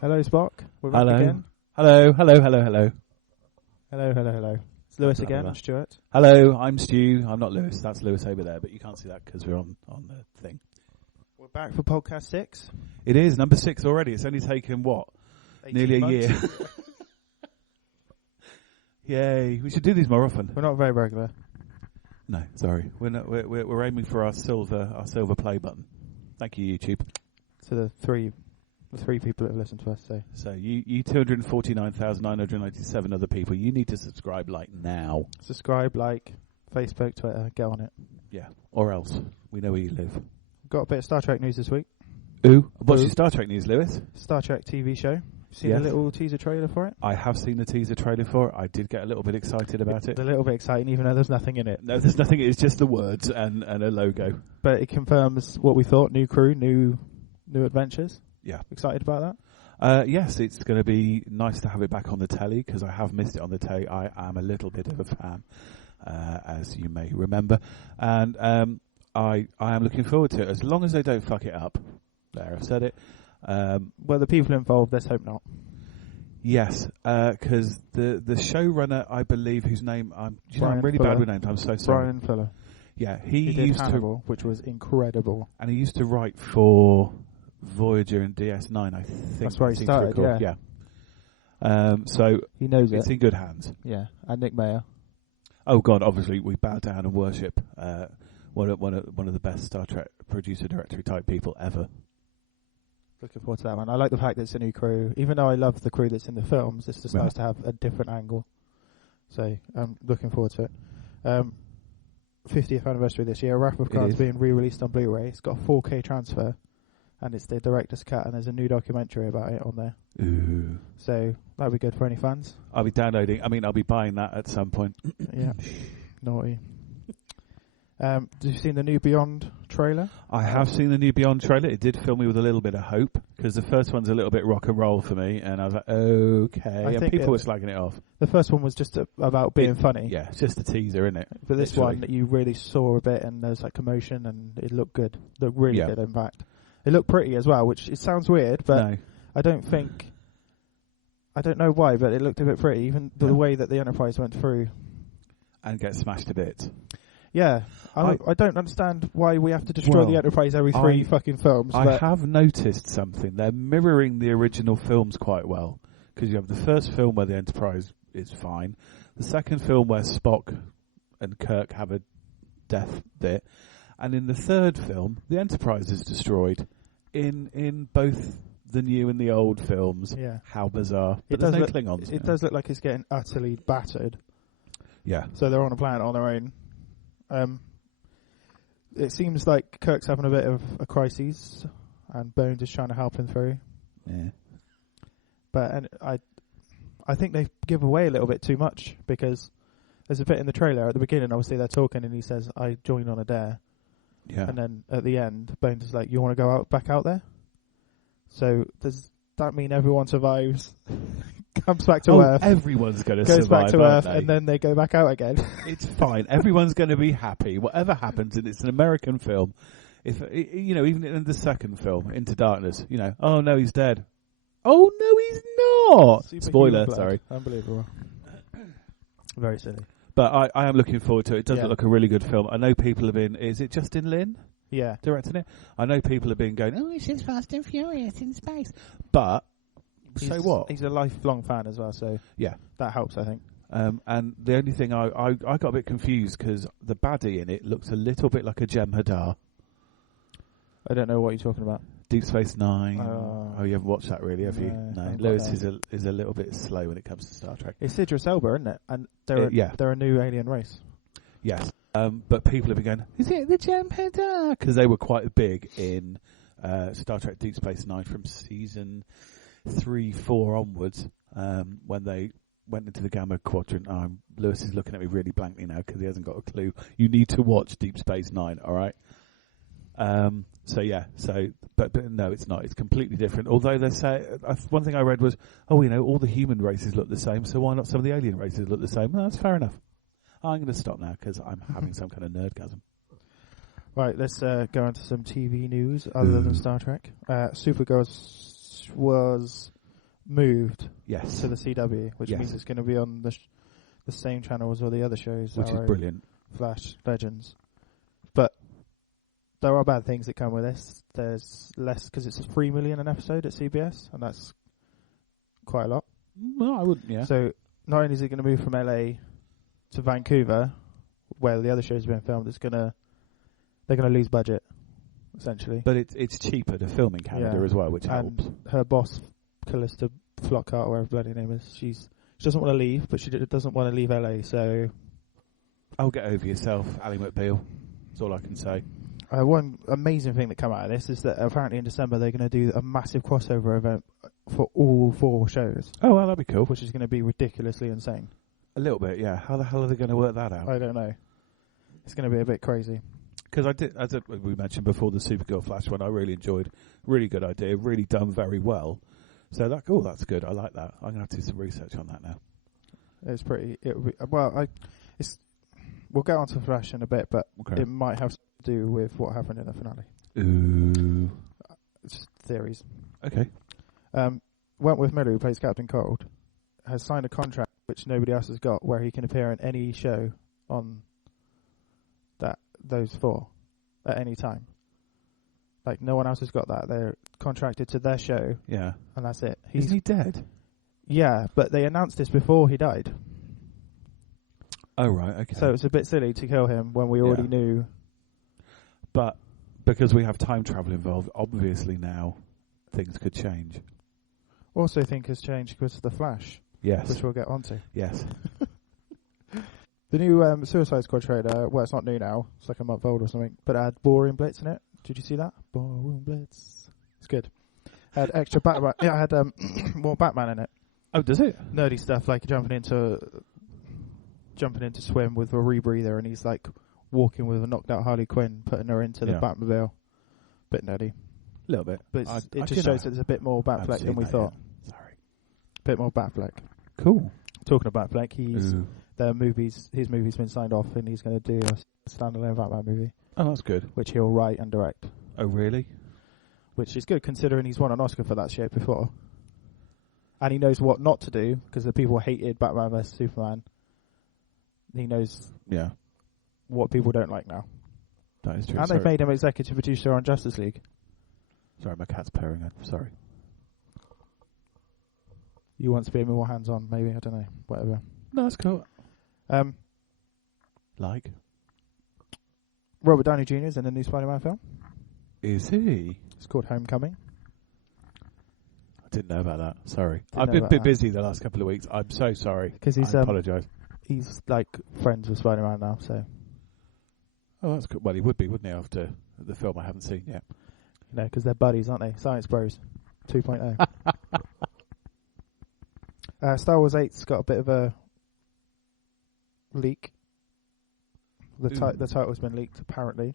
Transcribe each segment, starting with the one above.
Hello, Spock. We're back again. Hello. Hello. It's Lewis again. I'm Stuart. Hello, I'm Stu. I'm not Lewis. That's Lewis over there, but you can't see that because we're on the thing. We're back for podcast 6. It is number 6 already. It's only taken, what? Nearly a year. Yay. We should do these more often. We're not very regular. No, sorry. We're not. We're aiming for our silver play button. Thank you, YouTube. To the three people that have listened to us. So you 249,997 other people, you need to subscribe now. Subscribe, Facebook, Twitter, get on it. Yeah, or else we know where you live. Got a bit of Star Trek news this week. Ooh, what's your Star Trek news, Lewis? Star Trek TV show. Seen a little teaser trailer for it? I have seen the teaser trailer for it. I did get a little bit excited about it. A little bit exciting, even though there's nothing in it. No, there's nothing. It's just the words and a logo. But it confirms what we thought. New crew, new adventures. Yeah. Excited about that? Yes, it's going to be nice to have it back on the telly because I have missed it on the telly. I am a little bit of a fan, as you may remember. And I am looking forward to it, as long as they don't fuck it up. There, I've said it. Well, the people involved, let's hope not. Yes, because the showrunner, I believe, whose name I'm really Fuller. bad with names. I'm so sorry. Brian Fuller. Yeah, he did Hannibal, which was incredible, and he used to write for Voyager and DS9. I think that's where he started. Yeah. So he knows it's in good hands. Yeah, and Nick Mayer. Oh God, obviously we bow down and worship one of the best Star Trek producer director type people ever. Looking forward to that one. I like the fact that it's a new crew. Even though I love the crew that's in the films, it's just nice to have a different angle. So I'm looking forward to it. 50th anniversary this year. Wrath of Khan's being re-released on Blu-ray. It's got a 4K transfer, and it's the director's cut, and there's a new documentary about it on there. Ooh. So that'll be good for any fans. I'll be downloading. I mean, I'll be buying that at some point. Yeah. Naughty. Did you see the new Beyond trailer? I have seen the new Beyond trailer. It did fill me with a little bit of hope, because the first one's a little bit rock and roll for me, and I was like, okay. And people were slagging it off. The first one was just about being funny. Yeah, it's just a teaser, isn't it? But this one, you really saw a bit, and there's commotion, and it looked good. Looked really good, in fact. It looked pretty as well, which it sounds weird, but I don't know why, but it looked a bit pretty, even the way that the Enterprise went through. And get smashed to bits. Yeah. I don't understand why we have to destroy the Enterprise every 3 fucking films. I have noticed something. They're mirroring the original films quite well. Because you have the first film where the Enterprise is fine. The second film where Spock and Kirk have a death bit. And in the third film, the Enterprise is destroyed. In both the new and the old films. Yeah. How bizarre. But there's no Klingons. It does look like it's getting utterly battered. Yeah. So they're on a planet on their own. It seems like Kirk's having a bit of a crisis, and Bones is trying to help him through. Yeah. But I think they give away a little bit too much, because there's a bit in the trailer at the beginning. Obviously, they're talking, and he says, "I joined on a dare." Yeah. And then at the end, Bones is like, "You want to go back out there?" So does that mean everyone survives? Comes back to Earth. Everyone's going to survive. Goes back to Earth, and then they go back out again. It's fine. Everyone's going to be happy. Whatever happens, and it's an American film. If even in the second film, Into Darkness, oh no, he's dead. Oh no, he's not. Spoiler, sorry. Unbelievable. Very silly. But I am looking forward to it. It does look like a really good film. I know people have been. Is it Justin Lin? Yeah, directing it. I know people have been going, "Oh, it's just Fast and Furious in space," but. So what? He's a lifelong fan as well, so that helps, I think. And the only thing I got a bit confused because the baddie in it looks a little bit like a Jem Hadar. I don't know what you're talking about. Deep Space Nine. Oh, you haven't watched that really, have you? No. Lewis is a little bit slow when it comes to Star Trek. It's Idris Elba, isn't it? And they're a new alien race. Yes. But people have been going, is it the Jem Hadar? Because they were quite big in Star Trek Deep Space Nine from season 3-4 onwards, when they went into the Gamma Quadrant. Lewis is looking at me really blankly now because he hasn't got a clue. You need to watch Deep Space Nine, all right? But no, it's not. It's completely different. Although they say one thing I read was, all the human races look the same, so why not some of the alien races look the same? Well, that's fair enough. I'm going to stop now because I'm having some kind of nerdgasm. Right, let's go on to some TV news other than Star Trek. Supergirl was moved Yes. to the CW, which Yes. means it's going to be on the same channel as all the other shows, Which is brilliant. Flash, Legends. But there are bad things that come with this. There's less, because it's $3 million an episode at CBS, and that's quite a lot. Well, I wouldn't, yeah. So not only is it going to move from LA to Vancouver, where the other show's been filmed, they're going to lose budget, essentially. But it's cheaper to film in Canada as well, which helps. And her boss, Callista Flockhart, or whatever her bloody name is, she doesn't want to leave, but she doesn't want to leave LA, so... I'll get over yourself, Ally McBeal. That's all I can say. One amazing thing that come out of this is that apparently in December they're going to do a massive crossover event for all 4 shows. Oh, well, that'd be cool. Which is going to be ridiculously insane. A little bit, yeah. How the hell are they going to work that out? I don't know. It's going to be a bit crazy. Because we mentioned before, the Supergirl Flash one I really enjoyed. Really good idea. Really done very well. So that's good. I like that. I'm going to have to do some research on that now. It's pretty... We'll get on to Flash in a bit, but it might have to do with what happened in the finale. Ooh. It's theories. Okay. Wentworth Miller, who plays Captain Cold, has signed a contract which nobody else has got, where he can appear in any show on those 4 at any time. Like, no one else has got that. They're contracted to their show. Yeah. And that's it. Isn't he dead? Yeah, but they announced this before he died. Oh, right, okay. So it's a bit silly to kill him when we already knew. But because we have time travel involved, obviously now things could change. Also think has changed because of the Flash. Yes. Which we'll get onto. Yes. The new Suicide Squad trailer, well, it's not new now. It's like a month old or something. But it had Ballroom Blitz in it. Did you see that? Ballroom Blitz. It's good. Had extra Batman. Yeah, it had more Batman in it. Oh, does it? Nerdy stuff, like jumping into swim with a rebreather, and he's like walking with a knocked out Harley Quinn, putting her into the Batmobile. Bit nerdy. A little bit. But it just shows that there's a bit more Batfleck than we thought. Yet. Sorry. Bit more Batfleck. Cool. Talking of Batfleck, his movie's been signed off, and he's going to do a standalone Batman movie. Oh, that's good. Which he'll write and direct. Oh, really? Which is good, considering he's won an Oscar for that shit before. And he knows what not to do, because the people hated Batman vs Superman. He knows what people don't like now. That is true. And they've made him executive producer on Justice League. Sorry, my cat's purring. I'm sorry. You want to be more hands-on, maybe? I don't know. Whatever. No, that's cool. Like? Robert Downey Jr. is in a new Spider-Man film. Is he? It's called Homecoming. I didn't know about that. Sorry. I've been a bit busy the last couple of weeks. I'm so sorry. I apologise. He's like friends with Spider-Man now, so... Oh, that's good. Well, he would be, wouldn't he, after the film I haven't seen yet? No, because they're buddies, aren't they? Science Bros 2.0. Star Wars 8's got a bit of a leak. The title's been leaked, apparently.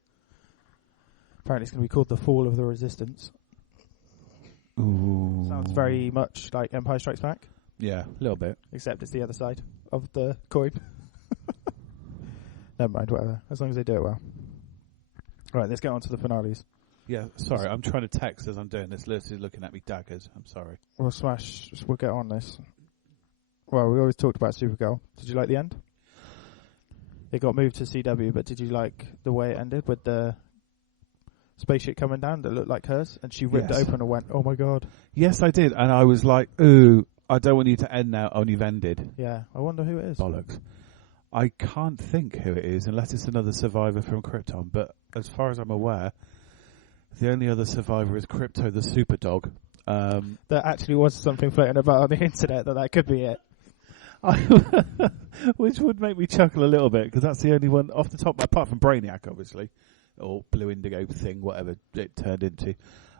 Apparently it's going to be called The Fall of the Resistance. Ooh. Sounds very much like Empire Strikes Back. Yeah, a little bit. Except it's the other side of the coin. Never mind, whatever. As long as they do it well. Right, let's get on to the finales. Yeah, sorry, I'm trying to text as I'm doing this. Liz is looking at me daggers. I'm sorry. We'll get on this. Well, we always talked about Supergirl. Did you like the end? It got moved to CW, but did you like the way it ended with the spaceship coming down that looked like hers? And she ripped it open and went, oh my god. Yes, I did. And I was like, ooh, I don't want you to end now, only you've ended. Yeah, I wonder who it is. Bollocks. I can't think who it is unless it's another survivor from Krypton. But as far as I'm aware, the only other survivor is Krypto the Super Dog. There actually was something floating about on the internet that could be it. Which would make me chuckle a little bit, because that's the only one off the top, apart from Brainiac, obviously, or Blue Indigo thing, whatever it turned into.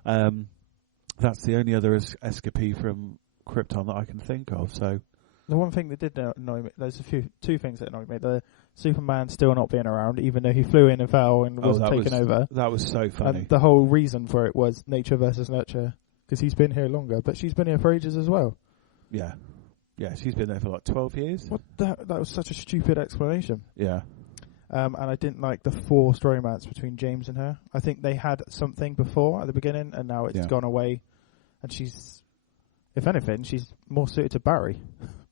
That's the only other escapee from Krypton that I can think of. So the one thing that did annoy me, there's two things that annoyed me. The Superman still not being around, even though he flew in and fell and wasn't taken over. That was so funny. And the whole reason for it was nature versus nurture, because he's been here longer, but she's been here for ages as well. Yeah. Yeah, she's been there for like 12 years. That was such a stupid explanation. Yeah. And I didn't like the forced romance between James and her. I think they had something before at the beginning, and now it's gone away. And If anything, she's more suited to Barry,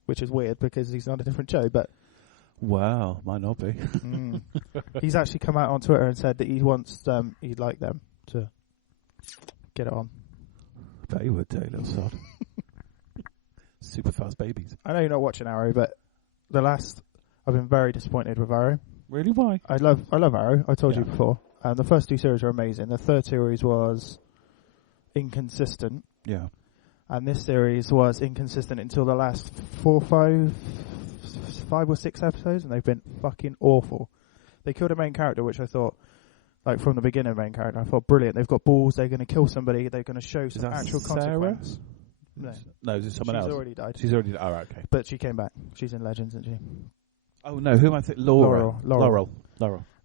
which is weird because he's on a different show. But Well, might not be. he's actually come out on Twitter and said that he wants he'd like them to get it on. Bet he would do, little sod. Super fast babies. I know you're not watching Arrow, but I've been very disappointed with Arrow. Really? Why? I love Arrow. I told you before. The first 2 series are amazing. The third series was inconsistent. Yeah. And this series was inconsistent until the last 5 or 6 episodes, and they've been fucking awful. They killed a main character, which I thought, like from the beginning, main character, I thought brilliant. They've got balls. They're going to kill somebody. They're going to show some actual consequence. No, is it someone else? She's already died. She's already died. Oh, right, okay. But she came back. She's in Legends, isn't she? Oh no, who am I thinking? Laurel.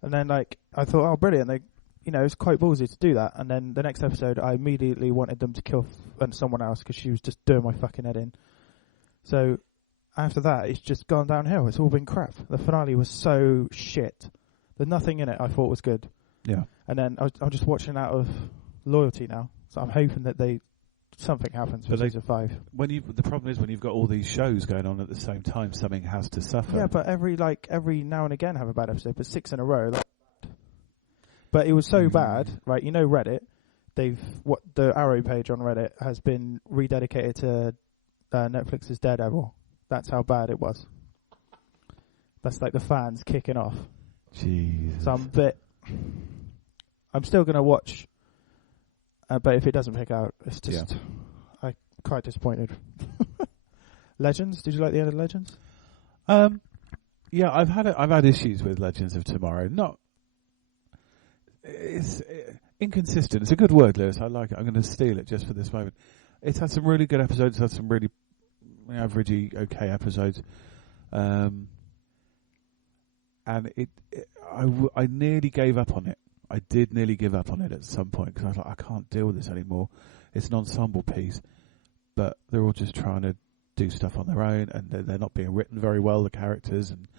And then I thought, oh, brilliant. They, it's quite ballsy to do that. And then the next episode, I immediately wanted them to kill someone else because she was just doing my fucking head in. So after that, it's just gone downhill. It's all been crap. The finale was so shit. There's nothing in it I thought was good. Yeah. And then I'm just watching out of loyalty now. So I'm hoping that something happens for season 5. The problem is when you've got all these shows going on at the same time, something has to suffer. Yeah, but every now and again have a bad episode, but 6 in a row. But it was so bad, right? Reddit. The Arrow page on Reddit has been rededicated to Netflix's Daredevil. That's how bad it was. That's like the fans kicking off. Jesus. So I'm still going to watch, but if it doesn't pick out, it's just I'm quite disappointed. Legends? Did you like the end of Legends? Yeah, I've had issues with Legends of Tomorrow. It's inconsistent. It's a good word, Lewis. I like it. I'm going to steal it just for this moment. It's had some really good episodes. It's had some really averagey, okay episodes. And I nearly gave up on it. I did nearly give up on it at some point because I was like, I can't deal with this anymore. It's an ensemble piece, but they're all just trying to do stuff on their own, and they're not being written very well, the characters, and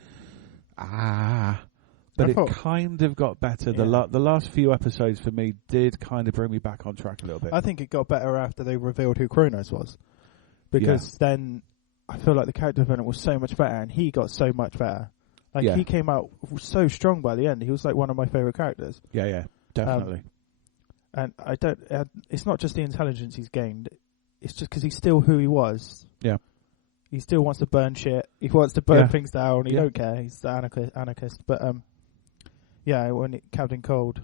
But it kind of got better. Yeah. The last few episodes for me did kind of bring me back on track a little bit. I think it got better after they revealed who Kronos was, because then I feel like the character development was so much better, and he got so much better. Like he came out so strong by the end. He was like one of my favourite characters. Yeah, definitely. And I don't. It's not just the intelligence he's gained. It's just because he's still who he was. Yeah. He still wants to burn shit. He wants to burn things down. He don't care. He's the anarchist. But when Captain Cold,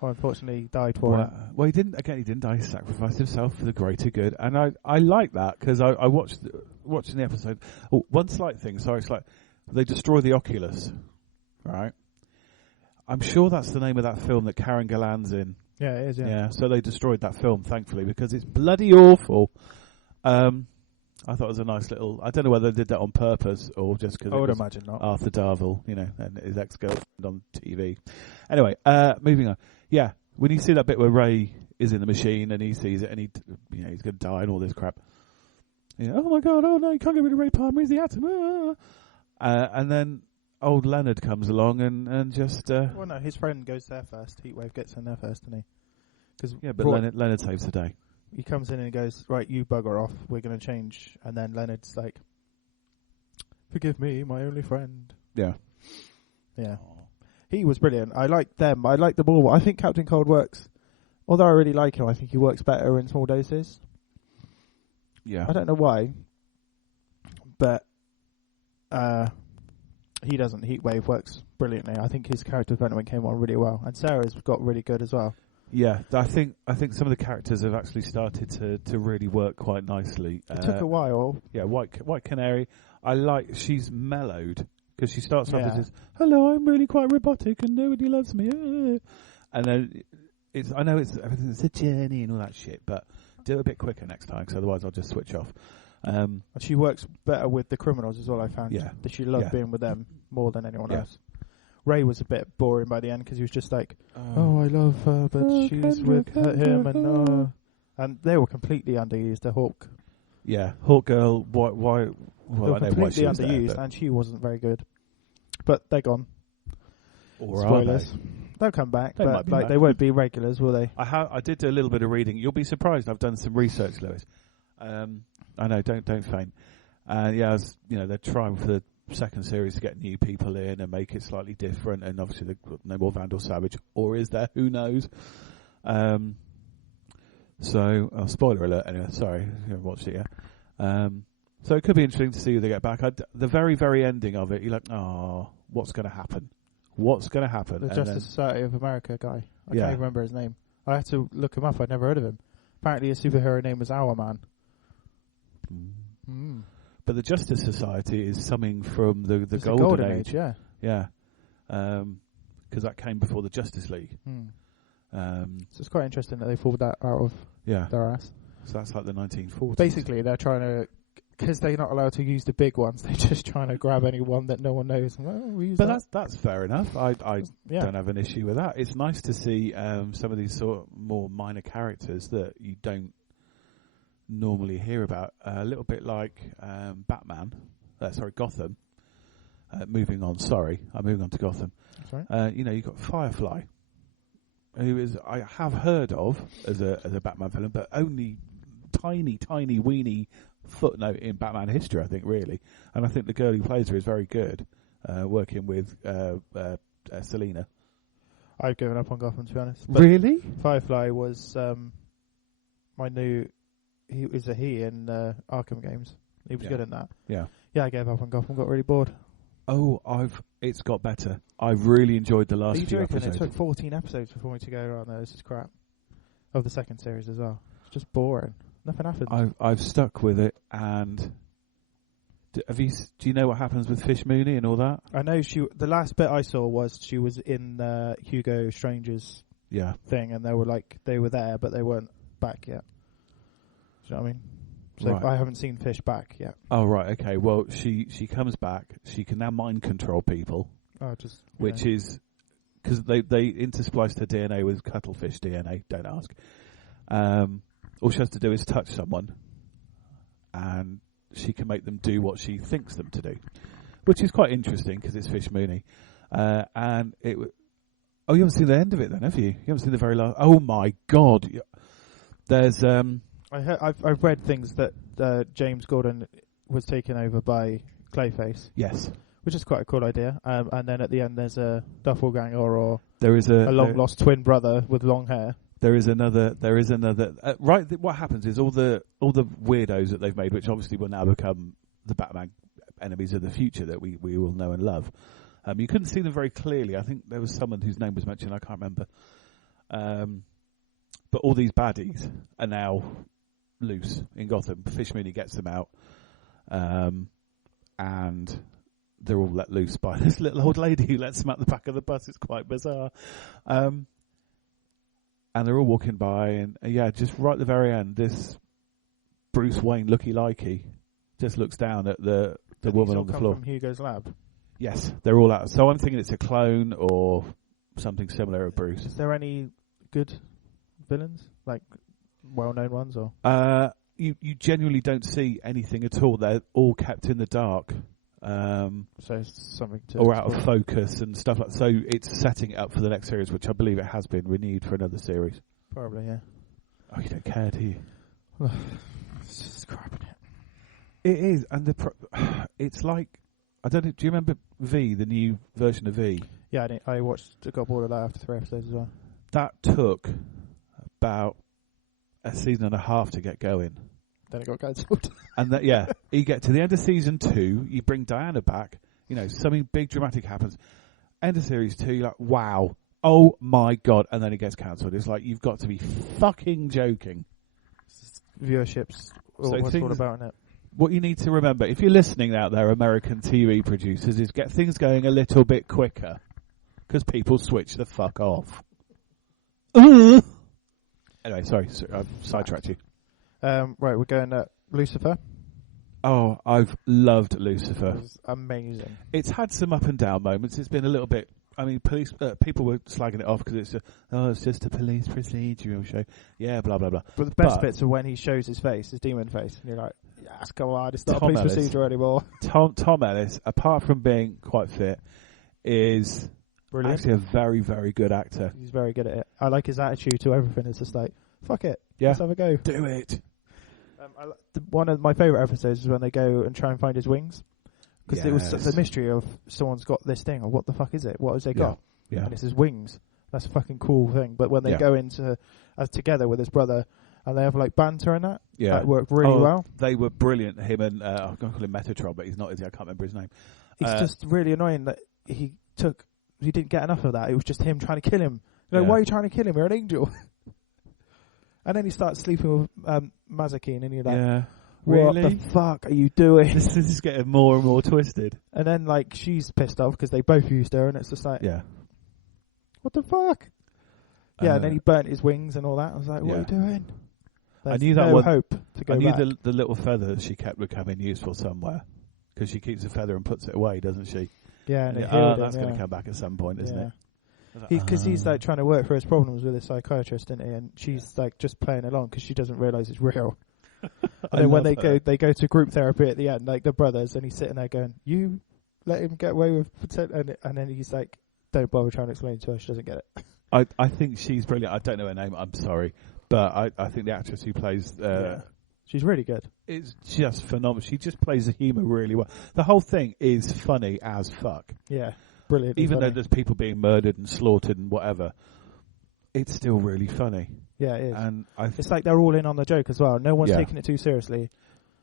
unfortunately, died for it. Well, he didn't die. He sacrificed himself for the greater good, and I like that because I watching the episode. Oh, one slight thing. Sorry, it's like they destroy the Oculus, right? I'm sure that's the name of that film that Karen Gillan's in. Yeah, it is. Yeah. So they destroyed that film, thankfully, because it's bloody awful. I thought it was a nice little. I don't know whether they did that on purpose or just because. I would imagine not. Arthur Darvill, and his ex-girlfriend on TV. Anyway, moving on. Yeah, when you see that bit where Ray is in the machine and he sees it and he's going to die and all this crap. Oh my God! Oh no, you can't get rid of Ray Palmer. He's the Atom. And then old Leonard comes along and just. Well, no, his friend goes there first. Heatwave gets in there first, doesn't he? But Leonard saves the day. He comes in and he goes, right, you bugger off, we're going to change. And then Leonard's like, forgive me, my only friend. Yeah. Yeah. Aww. He was brilliant. I liked them. I liked them all. I think Captain Cold works, although I really like him, I think he works better in small doses. Yeah. I don't know why, but he doesn't. Heatwave works brilliantly. I think his character development came on really well. And Sarah's got really good as well. Yeah, I think some of the characters have actually started to really work quite nicely. It took a while. Yeah, White Canary. She's mellowed because she starts off as this, hello, I'm really quite robotic and nobody loves me. And then everything's a journey and all that shit, but do it a bit quicker next time because otherwise I'll just switch off. And she works better with the criminals as well, I found. Yeah. That she loved being with them more than anyone else. Ray was a bit boring by the end because he was just like, I love her, but she's with him, and they were completely underused. The Hawk, Hawk Girl. Why? Well, they were completely underused, and she wasn't very good. But they're gone. Or spoilers. They'll come back, but they won't be regulars, will they? I did do a little bit of reading. You'll be surprised. I've done some research, Lewis. I know, don't faint. As you know, they're trying for the second series to get new people in and make it slightly different, and obviously they've got no more Vandal Savage, or is there? Who knows? Spoiler alert. Anyway, sorry, you haven't watched it yet. So it could be interesting to see who they get back. The very, very ending of it, you're like, oh, what's going to happen? What's going to happen? The Justice Society of America guy. I can't even remember his name. I had to look him up. I'd never heard of him. Apparently his superhero name was Hourman. But the Justice Society is something from the Golden Age. Yeah. Yeah. Because that came before the Justice League. So it's quite interesting that they pulled that out of their ass. So that's like the 1940s. Basically, they're trying to, because they're not allowed to use the big ones, they're just trying to grab anyone that no one knows. But that's fair enough. I don't have an issue with that. It's nice to see some of these sort of more minor characters that you don't normally hear about. A little bit like Gotham. Moving on to Gotham. That's right. You've got Firefly, who is I have heard of as a Batman villain, but only tiny weeny footnote in Batman history, I think, really. And I think the girl who plays her is very good, working with Selena. I've given up on Gotham, to be honest. But really? Firefly was my new... He was in Arkham games. He was good in that. Yeah. Yeah, I gave up on Gotham, got really bored. Oh, it's got better. I've really enjoyed the last few episodes. It took 14 episodes before me to go around there. This is crap. Of the second series as well. It's just boring. Nothing happens. I've stuck with it, and do you know what happens with Fish Mooney and all that? I know the last bit I saw was she was in Hugo Strange's thing, and they were there, but they weren't back yet. Do you know what I mean? So right. I haven't seen Fish back yet. Oh, right, okay. Well, she comes back. She can now mind control people. Oh, which is... Because they interspliced her DNA with cuttlefish DNA, don't ask. All she has to do is touch someone, and she can make them do what she thinks them to do. Which is quite interesting, because it's Fish Mooney. And it... Oh, you haven't seen the end of it then, have you? You haven't seen the very last... Oh, my God. There's... I've read things that James Gordon was taken over by Clayface. Yes, which is quite a cool idea. And then at the end, there's a doppelganger or there is a long lost twin brother with long hair. There is another. Right, what happens is all the weirdos that they've made, which obviously will now become the Batman enemies of the future that we will know and love. You couldn't see them very clearly. I think there was someone whose name was mentioned. I can't remember. But all these baddies are now loose in Gotham. Fish Mooney gets them out, and they're all let loose by this little old lady who lets them out the back of the bus. It's quite bizarre. And they're all walking by, and just right at the very end, this Bruce Wayne looky-likey just looks down at the woman on the floor. From Hugo's lab? Yes, they're all out. So I'm thinking it's a clone or something similar of Bruce. Is there any good villains, like well-known ones, or you genuinely don't see anything at all. They're all kept in the dark, so it's something to or out of focus and stuff like. So it's setting it up for the next series, which I believe it has been renewed for another series. Probably, yeah. Oh, you don't care, do you? It's just crap in it. It is, and it's like I don't know. Do you remember V, the new version of V? Yeah, I got bored of that after 3 episodes as well. That took about a season and a half to get going. Then it got cancelled. And you get to the end of season 2, you bring Diana back, something big dramatic happens. End of series 2, you're like, wow, oh my God, and then it gets cancelled. It's like, you've got to be fucking joking. Viewership's what's all about in it. What you need to remember, if you're listening out there, American TV producers, is get things going a little bit quicker. Because people switch the fuck off. Anyway, sorry, I've sidetracked you. Right, we're going at Lucifer. Oh, I've loved Lucifer. It was amazing. It's had some up and down moments. It's been a little bit... I mean, people were slagging it off because it's just a police procedural show. Yeah, blah, blah, blah. But the best bits are when he shows his face, his demon face. And you're like, yes, come on, it's not a police procedure anymore. Tom Ellis, apart from being quite fit, is... Brilliant. Actually a very, very good actor. He's very good at it. I like his attitude to everything. It's just like, fuck it. Yeah. Let's have a go. Do it. One of my favourite episodes is when they go and try and find his wings. Because it was the mystery of someone's got this thing, or what the fuck is it? What has they got? Yeah. And it's his wings. That's a fucking cool thing. But when they go into together with his brother, and they have like banter and that worked really well. They were brilliant. Him and I'm going to call him Metatron, but he's not, is he? I can't remember his name. It's just really annoying that he didn't get enough of that. It was just him trying to kill him. Why are you trying to kill him? You're an angel. And then he starts sleeping with Mazakine, and you're like, what the fuck are you doing? This is getting more and more twisted. And then, like, she's pissed off because they both used her, and it's just like, what the fuck? And then he burnt his wings and all that. I was like, what are you doing? There's I knew that hope to go back. the little feather that she kept becoming useful somewhere, because she keeps a feather and puts it away, doesn't she? Yeah, and that's going to come back at some point, isn't it? Because he's like trying to work for his problems with his psychiatrist, isn't he? And she's like just playing along because she doesn't realise it's real. And then when they go to group therapy at the end, like the brothers, and he's sitting there going, "You let him get away with pretend," and then he's like, "Don't bother trying to explain to her; she doesn't get it." I think she's brilliant. I don't know her name. I'm sorry, but I think the actress who plays she's really good. It's just phenomenal. She just plays the humour really well. The whole thing is funny as fuck. Yeah. Brilliant. Even though there's people being murdered and slaughtered and whatever, it's still really funny. Yeah, it is. And it's like they're all in on the joke as well. No one's taking it too seriously.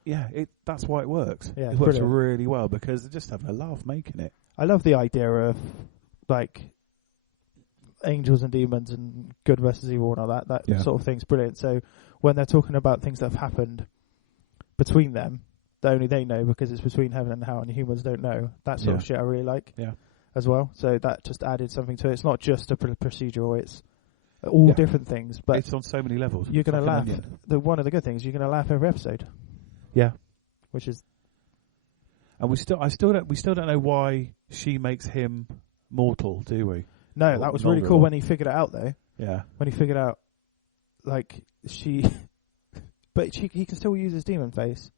Yeah, that's why it works. Yeah, it works really well because they're just having a laugh making it. I love the idea of like angels and demons and good versus evil and all that. That sort of thing's brilliant. So when they're talking about things that have happened between them, that only they know because it's between heaven and hell, and humans don't know. That sort of shit I really like. Yeah. As well, so that just added something to it. It's not just a procedural; it's all different things. But it's on so many levels. You're going to laugh. One of the good things, you're going to laugh every episode. Yeah, which is, and we still don't know why she makes him mortal, do we? No, that was really cool when he figured it out, though. Yeah, when he figured out, like but he can still use his demon face.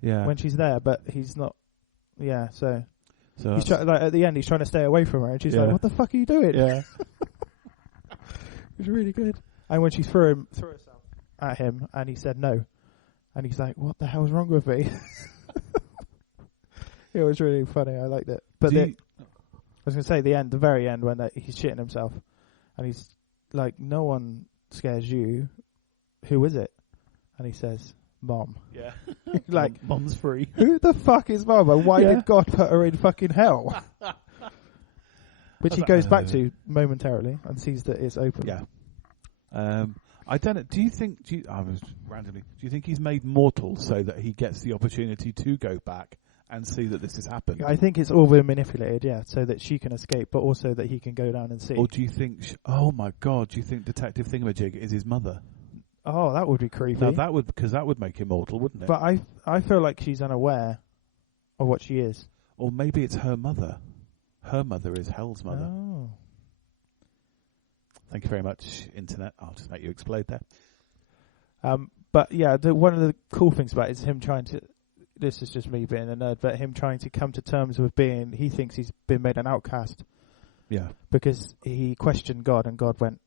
Yeah, when she's there, but he's not. Yeah, so he's like at the end, he's trying to stay away from her, and she's like, "What the fuck are you doing?" Yeah, it was really good. And when she threw herself at him, and he said no, and he's like, "What the hell's wrong with me?" It was really funny. I liked it. But I was going to say the very end, when he's shitting himself, and he's like, "No one scares you. Who is it?" And he says, "Mom." Yeah. Like, Mom's free. Who the fuck is Mom? And why did God put her in fucking hell? Which he goes back to momentarily and sees that it's open. Yeah. I don't know. Do you think he's made mortal so that he gets the opportunity to go back and see that this has happened? I think it's all been manipulated, so that she can escape, but also that he can go down and see. Or do you think, oh my God, do you think Detective Thingamajig is his mother? Oh, that would be creepy. No, that would make him mortal, wouldn't it? But I feel like she's unaware of what she is. Or maybe it's her mother. Her mother is Hell's mother. Oh. Thank you very much, Internet. I'll just make you explode there. But yeah, one of the cool things about it is him trying to, this is just me being a nerd, but him trying to come to terms with he thinks he's been made an outcast. Yeah. Because he questioned God, and God went,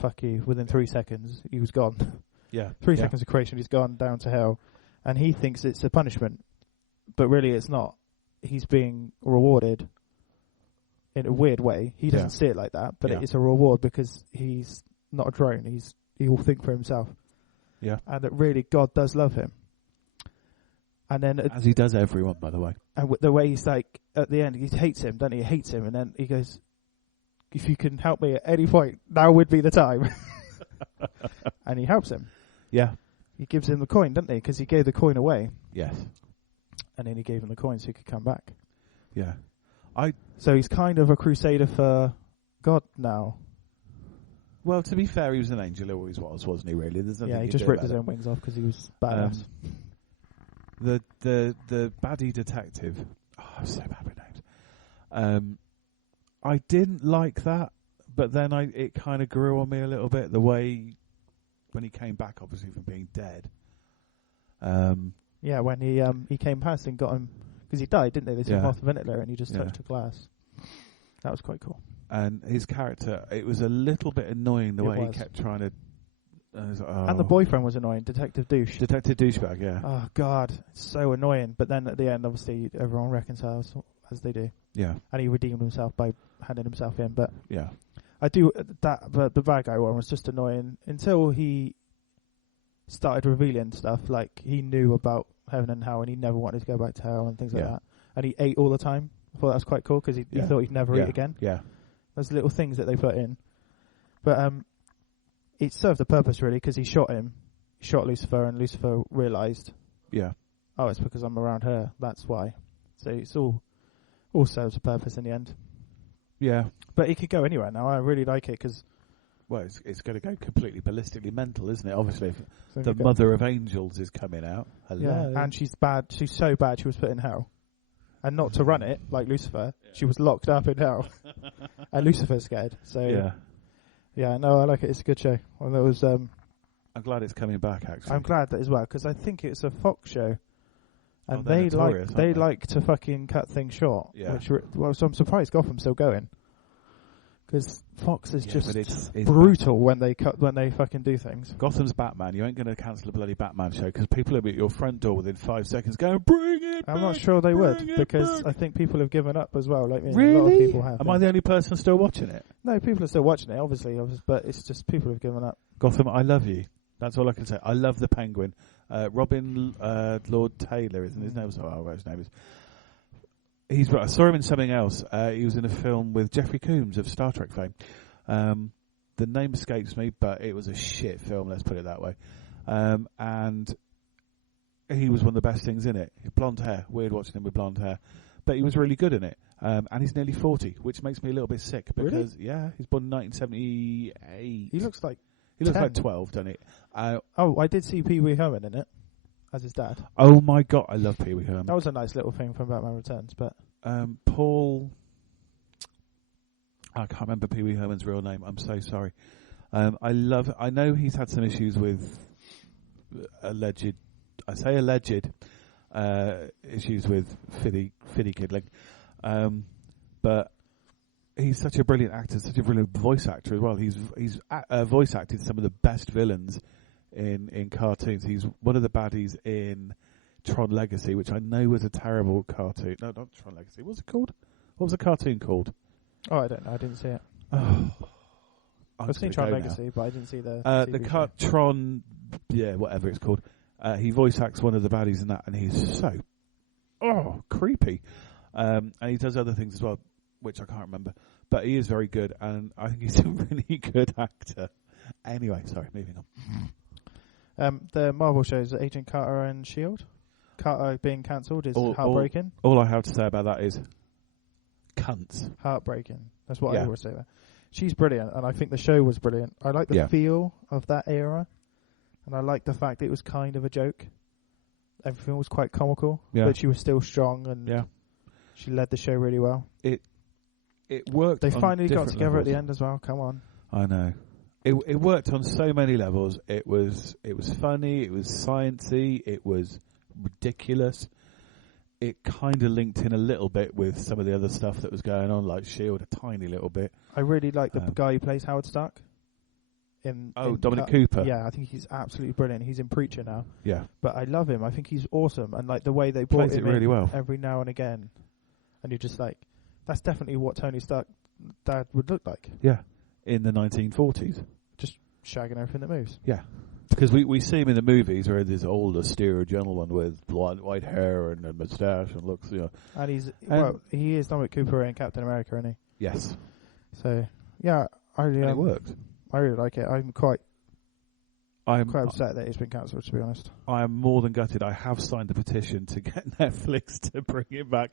fuck you. Within 3 seconds, he was gone. Yeah. 3 seconds of creation, he's gone down to hell. And he thinks it's a punishment. But really it's not. He's being rewarded in a weird way. He doesn't see it like that, but it's a reward because he's not a drone. He will think for himself. Yeah. And that really God does love him. And then as he does everyone, by the way. And the way he's like, at the end, he hates him, doesn't he? He hates him, and then he goes, if you can help me at any point, now would be the time. And he helps him. Yeah. He gives him the coin, doesn't he? Because he gave the coin away. Yes. And then he gave him the coin so he could come back. Yeah. So he's kind of a crusader for God now. Well, to be fair, he was an angel. He always was, wasn't he, really? He just ripped his own wings off because he was badass. The baddie detective. Oh, I'm so bad with names. I didn't like that, but then it kind of grew on me a little bit. The way when he came back, obviously from being dead. Yeah, when he came past and got him because he died, didn't they? They took him off the ventilator and he just touched a glass. That was quite cool. And his character, it was a little bit annoying the way he kept trying to And the boyfriend was annoying, Detective Douche. Detective Douchebag, yeah. Oh, God. It's so annoying. But then at the end, obviously, everyone reconciles, as they do. Yeah. And he redeemed himself by handing himself in. But yeah. I do that. But the bad guy one was just annoying until he started revealing stuff. Like, he knew about heaven and hell, and he never wanted to go back to hell and things like that. And he ate all the time. I thought that was quite cool because he thought he'd never eat again. Yeah. There's little things that they put in. But it served the purpose, really, because he shot him. He shot Lucifer, and Lucifer realised, oh, it's because I'm around her. That's why. So it's all serves a purpose in the end. Yeah. But it could go anywhere now. I really like it because... Well, it's going to go completely ballistically mental, isn't it? Obviously, if the Mother of Angels is coming out. Hello. Yeah, and she's bad. She's so bad she was put in hell. And not to run it, like Lucifer. Yeah. She was locked up in hell. And Lucifer's scared. So yeah, no, I like it. It's a good show. Well, there was, I'm glad it's coming back, actually. I'm glad that as well, because I think it's a Fox show. And they like to fucking cut things short. Yeah. So I'm surprised Gotham's still going. Because Fox is just it's brutal when they fucking do things. Gotham's Batman. You ain't going to cancel a bloody Batman show because people will be at your front door within 5 seconds going, bring it back, I'm not sure they would because I think people have given up as well. Like really? A lot of people have. Am I the only person still watching it? No, people are still watching it, obviously, but it's just people have given up. Gotham, I love you. That's all I can say. I love the Penguin. Robin Lord Taylor, isn't his name? What his name is. I saw him in something else. He was in a film with Jeffrey Combs of Star Trek fame. The name escapes me, but it was a shit film, let's put it that way. And he was one of the best things in it. Blonde hair. Weird watching him with blonde hair. But he was really good in it. And he's nearly 40, which makes me a little bit sick. Because, he's born in 1978. He looks like 12, doesn't he? I did see Pee Wee Herman in it. As his dad. Oh my God, I love Pee Wee Herman. That was a nice little thing from Batman Returns, but Paul, I can't remember Pee Wee Herman's real name. I'm so sorry. I know he's had some issues with alleged issues with fiddy kiddling, but he's such a brilliant actor, such a brilliant voice actor as well. He's voice acted some of the best villains in cartoons. He's one of the baddies in Tron Legacy, which I know was a terrible cartoon. No, not Tron Legacy. What's it called? What was the cartoon called? Oh, I don't know. I didn't see it. I've seen Tron Legacy, but I didn't see the Tron, whatever it's called. He voice acts one of the baddies in that, and he's so creepy. And he does other things as well, which I can't remember. But he is very good, and I think he's a really good actor. Anyway, sorry, moving on. The Marvel shows, Agent Carter and S.H.I.E.L.D. Carter being cancelled is heartbreaking. All I have to say about that is cunts. Heartbreaking. That's what I always say there. She's brilliant, and I think the show was brilliant. I like the feel of that era, and I like the fact it was kind of a joke. Everything was quite comical, but she was still strong, and she led the show really well. It worked. They finally got together levels. at the end as well. Come on. I know. It worked on so many levels. It was funny. It was sciencey. It was ridiculous. It kind of linked in a little bit with some of the other stuff that was going on, like S.H.I.E.L.D. a tiny little bit. I really like the guy who plays Howard Stark. Dominic Cooper. Yeah, I think he's absolutely brilliant. He's in Preacher now. Yeah, but I love him. I think he's awesome, and like the way they brought him really well every now and again, and you're just like, that's definitely what Tony Stark dad would look like. Yeah, in the 1940s, just shagging everything that moves. Yeah, because we see him in the movies where this old austere gentleman with blonde white hair and a moustache and looks, And he is Dominic Cooper in Captain America, isn't he? Yes. So yeah, it worked. I really like it. I'm quite upset that it's been cancelled, to be honest. I am more than gutted. I have signed the petition to get Netflix to bring it back.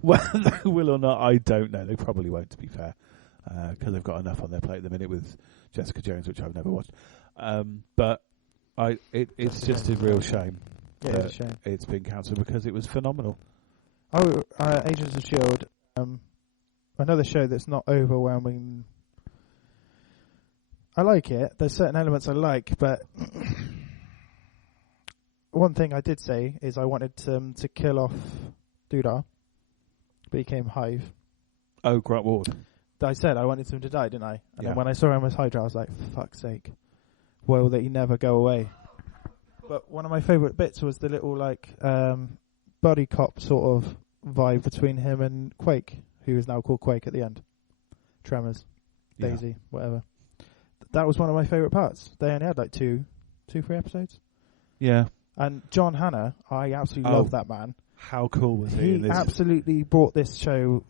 Whether they will or not, I don't know. They probably won't, to be fair, because they've got enough on their plate at the minute with Jessica Jones, which I've never watched. But it's just a real shame. Yeah, it's a shame. It's been cancelled because it was phenomenal. Agents of S.H.I.E.L.D. Another show that's not overwhelming. I like it. There's certain elements I like, but one thing I did say is I wanted to kill off Doodah, but he came Hive. Oh, Grant Ward. I said I wanted him to die, didn't I? And then when I saw him as Hydra, I was like, for fuck's sake. will they never go away? But one of my favourite bits was the little like buddy cop sort of vibe between him and Quake, who is now called Quake at the end. Tremors, Daisy, whatever. That was one of my favourite parts. They only had like 3 episodes. Yeah. And John Hannah, I absolutely love that man. How cool was he? He absolutely brought this show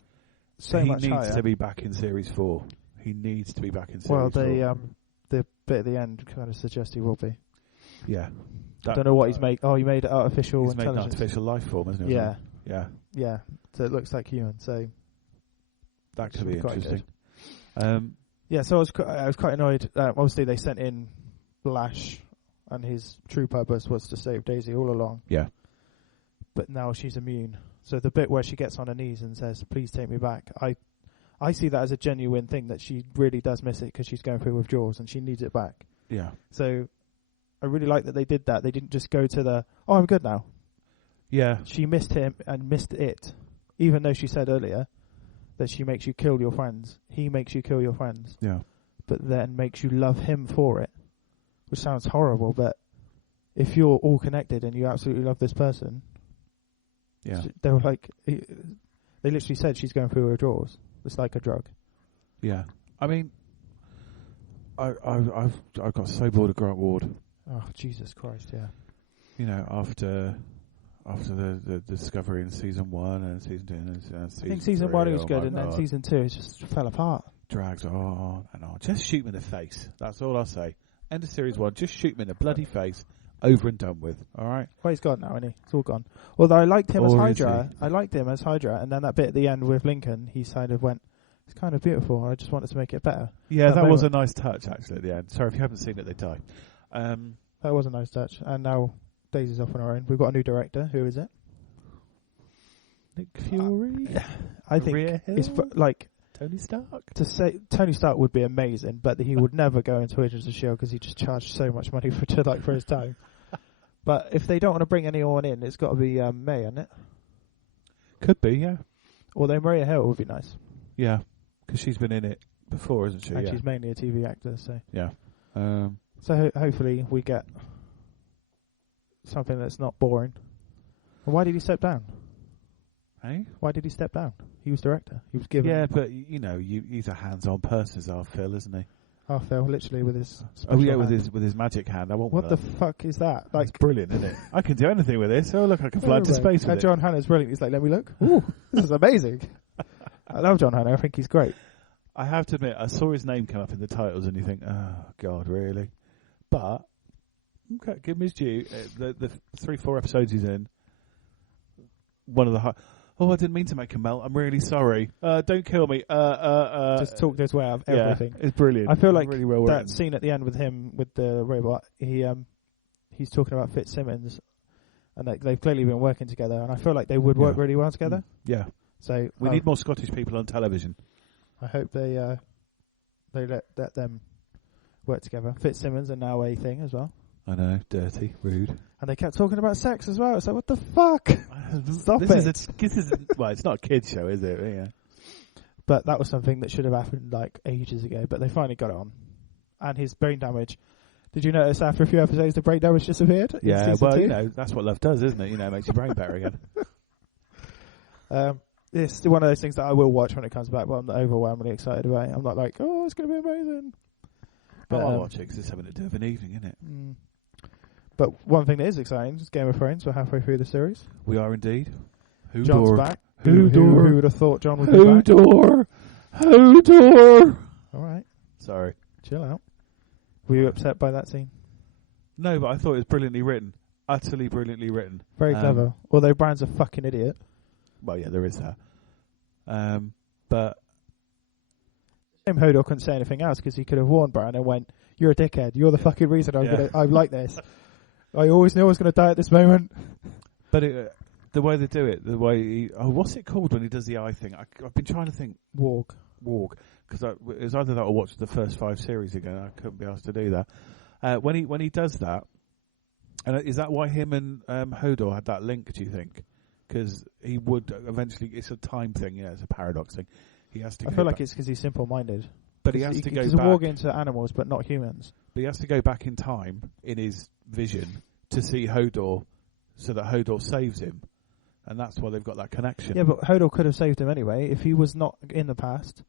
so much higher. He needs to be back in Series 4. He needs to be back in Series 4. Well, the bit at the end kind of suggests he will be. Yeah. I don't know what he's made. Oh, he made artificial he's intelligence. Made an artificial life form, hasn't he? Yeah. Yeah. Yeah. So it looks like human. So that could be interesting. Yeah. So I was quite annoyed. Obviously, they sent in Lash, and his true purpose was to save Daisy all along. Yeah. But now she's immune. So the bit where she gets on her knees and says, "Please take me back," I see that as a genuine thing, that she really does miss it because she's going through withdrawals and she needs it back. Yeah. So I really like that they did that. They didn't just go to the, "Oh, I'm good now." Yeah. She missed him and missed it, even though she said earlier that she makes you kill your friends. He makes you kill your friends. Yeah. But then makes you love him for it, which sounds horrible, but if you're all connected and you absolutely love this person, yeah, they were like, they literally said she's going through withdrawals. It's like a drug. Yeah. I mean, I've got so bored of Grant Ward. Oh, Jesus Christ, yeah. You know, after the discovery in season 1 and season 2 and season 3. I think season 1 was good, and then season 2 it just fell apart. Drags on and on. Just shoot me in the face. That's all I'll say. End of series 1. Just shoot me in the bloody face. Over and done with. All right. Well, he's gone now, isn't he? It's all gone. Although I liked him as Hydra. I liked him as Hydra, and then that bit at the end with Lincoln, he kind of went, "It's kind of beautiful. I just wanted to make it better." Yeah, that was a nice touch actually at the end. Sorry if you haven't seen it, they die. That was a nice touch. And now Daisy's off on her own. We've got a new director. Who is it? Nick Fury. I think it's like Tony Stark. To say Tony Stark would be amazing, but he would never go into Agents of S.H.I.E.L.D. because he just charged so much money for his time. But if they don't want to bring anyone in, it's got to be May, isn't it? Could be, yeah. Although Maria Hill would be nice. Yeah, because she's been in it before, isn't she? And she's mainly a TV actor, so. Yeah. So hopefully we get something that's not boring. And why did he step down? Hey? Why did he step down? He was director. He was given. Yeah, but you know, he's a hands-on person, as our Phil, isn't he? Our Phil, literally with his. With his magic hand. I want what the fuck is that? Like, it's brilliant, isn't it? I can do anything with this. Oh look, I can fly into space with it. John Hannah's brilliant. He's like, "Let me look. Ooh, this is amazing." I love John Hannah. I think he's great. I have to admit, I saw his name come up in the titles, and you think, "Oh God, really?" But okay, give him his due. The 3-4 episodes he's in, one of the oh, I didn't mean to make him melt. I'm really sorry. Don't kill me. Just talked his way out of everything. It's brilliant. I feel like really well that written. scene at the end with him with the robot. He's talking about Fitzsimmons, and they've clearly been working together. And I feel like they would work really well together. Yeah. So we need more Scottish people on television. I hope they let them work together. Fitzsimmons and now a thing as well. I know, dirty, rude. And they kept talking about sex as well. It's like, what the fuck? Stop this it. Is well, it's not a kids' show, is it? Yeah. But that was something that should have happened like ages ago. But they finally got it on. And his brain damage. Did you notice after a few episodes the brain damage disappeared? Yeah, well, you know, that's what love does, isn't it? You know, it makes your brain better again. It's one of those things that I will watch when it comes back, but I'm not overwhelmingly excited about it. I'm not like, oh, it's going to be amazing. But I'll watch it because it's having to do of an evening, isn't it? But one thing that is exciting is Game of Thrones. We're halfway through the series. We are indeed. Hodor. John's back. Hodor. Who would have thought John would be back? Hodor. All right. Sorry. Chill out. Were you upset by that scene? No, but I thought it was brilliantly written. Utterly brilliantly written. Very clever. Although Bran's a fucking idiot. Well, yeah, there is that. But Hodor couldn't say anything else because he could have warned Bran and went, "You're a dickhead. You're the fucking reason I'm like this. I always knew I was going to die at this moment." But the way they do it, the way what's it called when he does the eye thing? I've been trying to think. Warg. Because it was either that or watch the first 5 series again. I couldn't be asked to do that. When he does that, and is that why him and Hodor had that link? Do you think? Because he would eventually. It's a time thing. Yeah, it's a paradox thing. He has to. I feel like it's because he's simple-minded. But he has to go back. He's a warg into animals, but not humans. But he has to go back in time in his vision to see Hodor, so that Hodor saves him, and that's why they've got that connection. Yeah, but Hodor could have saved him anyway if he was not in the past,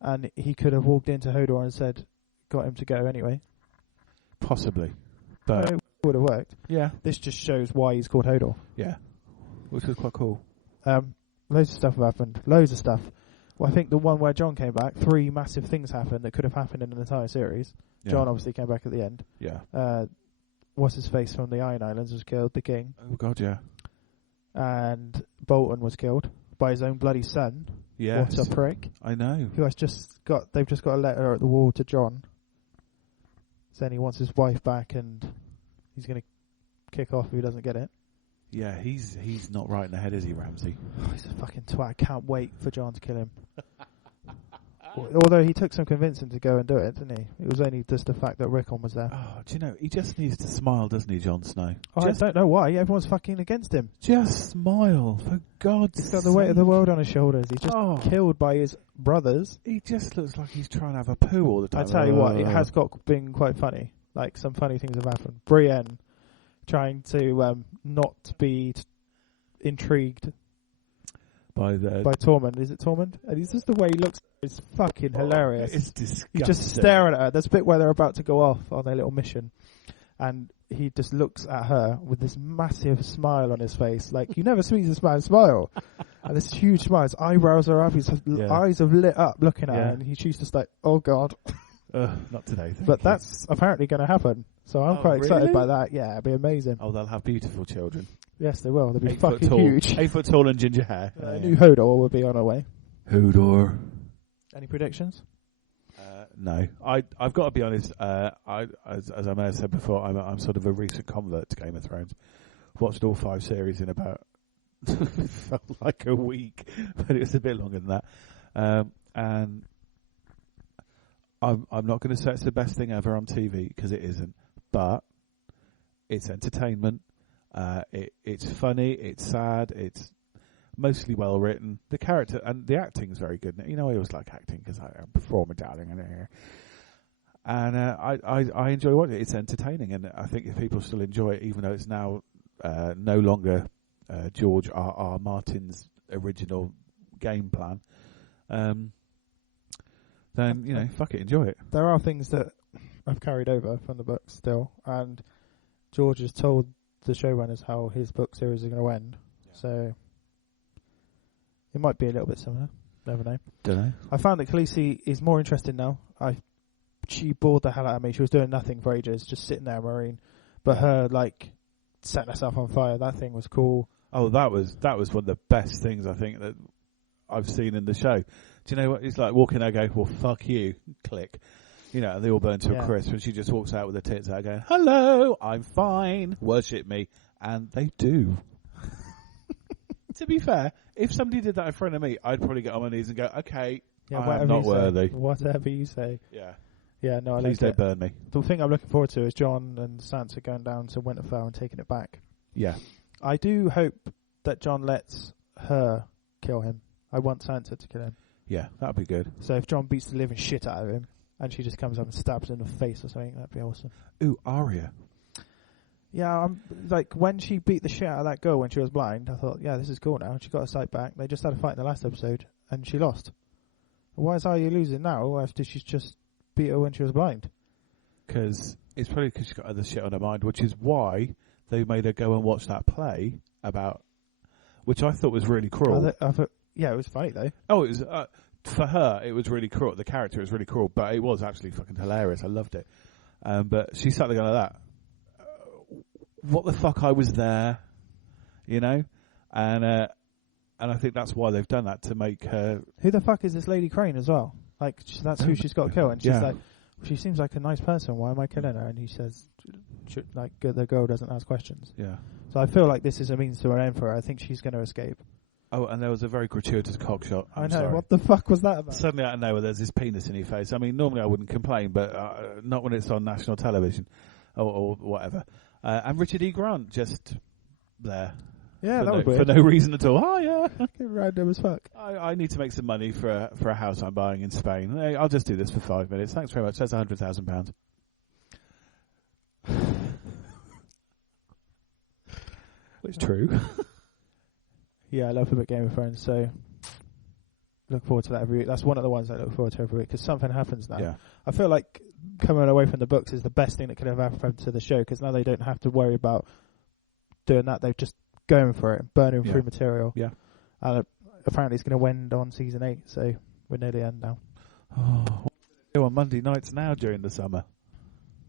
and he could have walked into Hodor and said, got him to go anyway. Possibly, but it would have worked. Yeah, this just shows why he's called Hodor. Yeah, which was quite cool. Loads of stuff have happened. Loads of stuff. Well, I think the one where Jon came back, 3 massive things happened that could have happened in an entire series. Yeah. Jon obviously came back at the end. Yeah. What's his face from the Iron Islands was killed, the king. Oh God, yeah. And Bolton was killed by his own bloody son. Yes. What a prick. I know. Who has they've just got a letter at the wall to Jon saying he wants his wife back and he's going to kick off if he doesn't get it. Yeah, he's not right in the head, is he, Ramsay? Oh, he's a fucking twat. I can't wait for Jon to kill him. Although he took some convincing to go and do it, didn't he? It was only just the fact that Rickon was there. Oh, do you know, he just needs to smile, doesn't he, Jon Snow? I don't know why. Everyone's fucking against him. Just smile, for God's sake. He's got the weight of the world on his shoulders. He's just killed by his brothers. He just looks like he's trying to have a poo all the time. I tell you what, it has been quite funny. Like, some funny things have happened. Brienne trying to not be intrigued by Tormund. Is it Tormund? And it's just the way he looks. It's fucking hilarious. It's disgusting. He's just staring at her. There's a bit where they're about to go off on their little mission, and he just looks at her with this massive smile on his face. Like, you never see this man smile. And this huge smile. His eyebrows are up. His eyes have lit up looking at her, and she's just like, oh God. Not today. But that's apparently going to happen. So I'm quite excited by that. Yeah, it'll be amazing. Oh, they'll have beautiful children. Yes, they will. They'll be fucking huge. 8 foot tall and ginger hair. New Hodor will be on her way. Hodor. Any predictions? No. I've got to be honest. As I may have said before, I'm sort of a recent convert to Game of Thrones. Watched all 5 series in about felt like a week, but it was a bit longer than that. And I'm not going to say it's the best thing ever on TV, because it isn't. But it's entertainment. It's funny. It's sad. It's mostly well written. The character and the acting is very good. You know, I always like acting because I'm a performer, darling. And I enjoy watching it. It's entertaining, and I think if people still enjoy it, even though it's now no longer George R.R. Martin's original game plan, then, you know, fuck it, enjoy it. There are things that I've carried over from the book still, and George has told the showrunners how his book series is going to end. Yeah. So it might be a little bit similar. Never know. Don't know. I found that Khaleesi is more interesting now. She bored the hell out of me. She was doing nothing for ages, just sitting there, Marine. But her, like, setting herself on fire, that thing was cool. Oh, that was one of the best things, I think, that I've seen in the show. Do you know what? It's like walking out, go, well, fuck you, click. You know, and they all burn to a crisp, and she just walks out with her tits out going, hello, I'm fine, worship me. And they do. To be fair, if somebody did that in front of me, I'd probably get on my knees and go, okay, I'm not worthy. Whatever you say. Yeah. Yeah, no, I Please don't burn me. The thing I'm looking forward to is Jon and Sansa going down to Winterfell and taking it back. Yeah. I do hope that Jon lets her kill him. I want Sansa to kill him. Yeah, that'd be good. So if Jon beats the living shit out of him, and she just comes up and stabs him in the face or something, that'd be awesome. Ooh, Arya. Yeah, I'm like, when she beat the shit out of that girl when she was blind, I thought, yeah, this is cool now. She got her sight back. They just had a fight in the last episode, and she lost. Why is Arya losing now after she's just beat her when she was blind? Because it's probably because she's got other shit on her mind, which is why they made her go and watch that play about, which I thought was really cruel. Yeah, it was funny though. Oh, it was for her. It was really cruel. The character was really cruel, but it was actually fucking hilarious. I loved it. But she sat there going like that. What the fuck? I was there, you know, and I think that's why they've done that, to make her. Who the fuck is this Lady Crane as well? Like, that's who she's got to kill, and she's like, she seems like a nice person. Why am I killing her? And he says, like, the girl doesn't ask questions. Yeah. So I feel like this is a means to an end for her. I think she's going to escape. Oh, and there was a very gratuitous cock shot. I know. Sorry. What the fuck was that about? Suddenly out of nowhere, there's this penis in your face. I mean, normally I wouldn't complain, but not when it's on national television or whatever. And Richard E. Grant just there. Yeah, that was weird. For no reason at all. Oh, yeah. Fucking random as fuck. I need to make some money for a house I'm buying in Spain. Hey, I'll just do this for 5 minutes. Thanks very much. That's £100,000. It's true. Yeah, I love a bit Game of Thrones, so look forward to that every week. That's one of the ones I look forward to every week because something happens now. Yeah. I feel like coming away from the books is the best thing that could ever happen to the show because now they don't have to worry about doing that. They're just going for it and burning through material. Yeah. And apparently it's going to end on season 8, so we're near the end now. Oh, what do on Monday nights now during the summer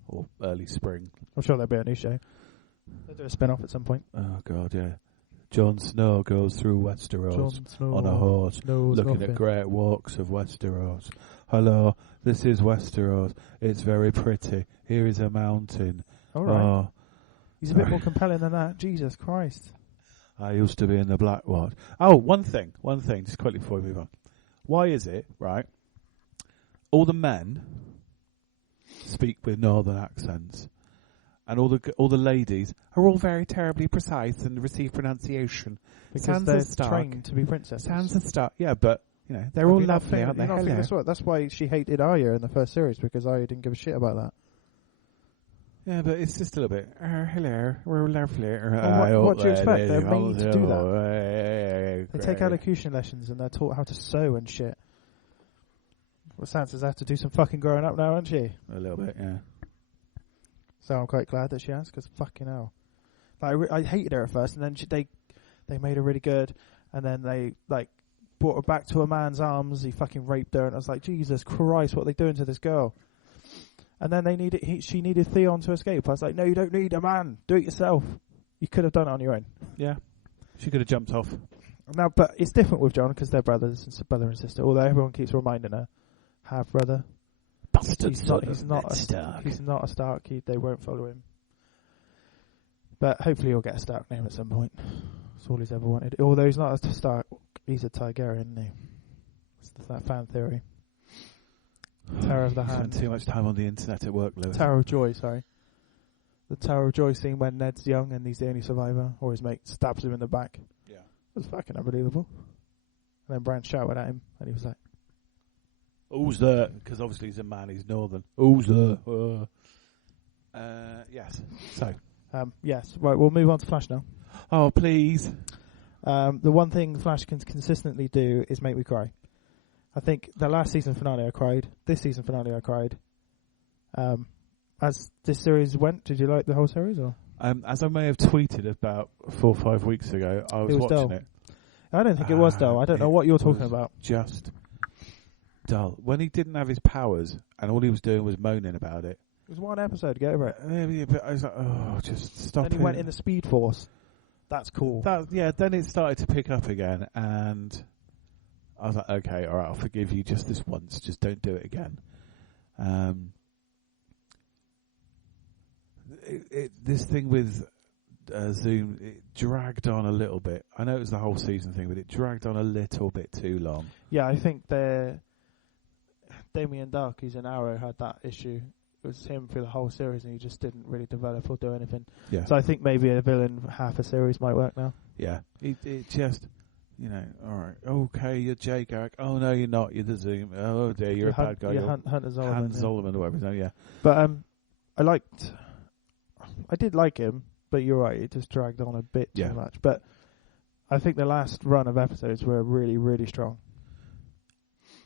or early spring? I'm sure there'll be a new show. They'll do a spin-off at some point. Oh God, yeah. Jon Snow goes through Westeros on a horse, looking at great walks of Westeros. Hello, this is Westeros. It's very pretty. Here is a mountain. All right. Oh. He's a bit more compelling than that. Jesus Christ. I used to be in the Blackwater. Oh, one thing, just quickly before we move on. Why is it, right, all the men speak with northern accents, and all the ladies are all very terribly precise and receive pronunciation? Because they're trained to be princesses. Sansa Stark, yeah, but you know they're all lovely, aren't they? That's why she hated Arya in the first series because Arya didn't give a shit about that. Yeah, but it's just a little bit. Hello, we're lovely. What do you expect? They're made to do that. They take elocution lessons and they're taught how to sew and shit. Well, Sansa's had to do some fucking growing up now, hasn't she? A little bit, yeah. So I'm quite glad that she has, because fucking hell. Like, I hated her at first, and then they made her really good, and then they brought her back to a man's arms. He fucking raped her, and I was like, Jesus Christ, what are they doing to this girl? And then she needed Theon to escape. I was like, no, you don't need a man. Do it yourself. You could have done it on your own. Yeah, she could have jumped off. Now, but it's different with Jon because they're brother and sister. Although everyone keeps reminding her, half brother. He's not a Stark. They won't follow him. But hopefully he'll get a Stark name at some point. That's all he's ever wanted. Although he's not a Stark, he's a Targaryen name. That's that fan theory. Tower of the Hand. Spent too much time on the internet at work, Lewis. Tower of Joy, sorry. The Tower of Joy scene when Ned's young and he's the only survivor, or his mate stabs him in the back. Yeah. It was fucking unbelievable. And then Bran shouted at him, and he was like, "Who's there?" Because obviously he's a man, he's northern. Who's there? Yes. So. Yes. Right, we'll move on to Flash now. Oh, please. The one thing Flash can consistently do is make me cry. I think the last season finale I cried. This season finale I cried. As this series went, did you like the whole series? Or? As I may have tweeted about 4 or 5 weeks ago, I was watching dull. it. I don't think it was dull. I don't know what you're talking about. Just dull. When he didn't have his powers and all he was doing was moaning about it. It was one episode, get over it. Yeah, but I was like, oh, just stop it. Then he went in the Speed Force. That's cool. Then it started to pick up again, and I was like, okay, all right, I'll forgive you just this once. Just don't do it again. This thing with Zoom, it dragged on a little bit. I know it was the whole season thing, but it dragged on a little bit too long. Yeah, I think Damien Dark, who's in Arrow, had that issue. It was him through the whole series, and he just didn't really develop or do anything. Yeah. So I think maybe a villain half a series might work now. Yeah. It just, all right, okay, you're Jay Garrick. Oh, no, you're not. You're the Zoom. Oh, dear, you're a bad guy. You're Hunter Zolomon. Hans Zolomon or whatever. Yeah. But I did like him, but you're right, it just dragged on a bit too much. But I think the last run of episodes were really, really strong.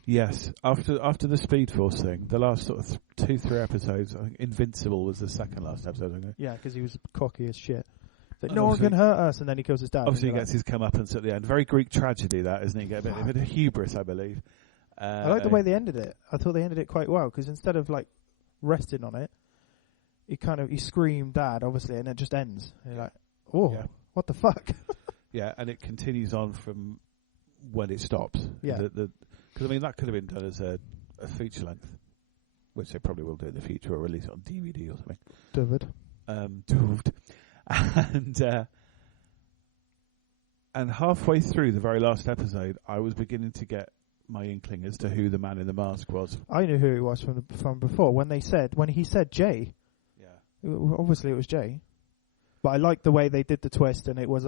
Yes, after the Speed Force thing, the last sort of 2-3 episodes, I think Invincible was the second last episode, I think. Yeah, because he was cocky as shit. Like, no one can hurt us, and then he kills his dad. Obviously he gets his comeuppance at the end. Very Greek tragedy, that, isn't he? Get a bit of hubris, I believe. I like the way they ended it. I thought they ended it quite well, because instead of resting on it, he screamed dad, obviously, and it just ends. And you're like, what the fuck? Yeah, and it continues on from when it stops. Yeah. Because, that could have been done as a feature length, which they probably will do in the future, or release it on DVD or something. And halfway through the very last episode, I was beginning to get my inkling as to who the man in the mask was. I knew who he was from before. When he said Jay, obviously it was Jay. But I liked the way they did the twist, and it was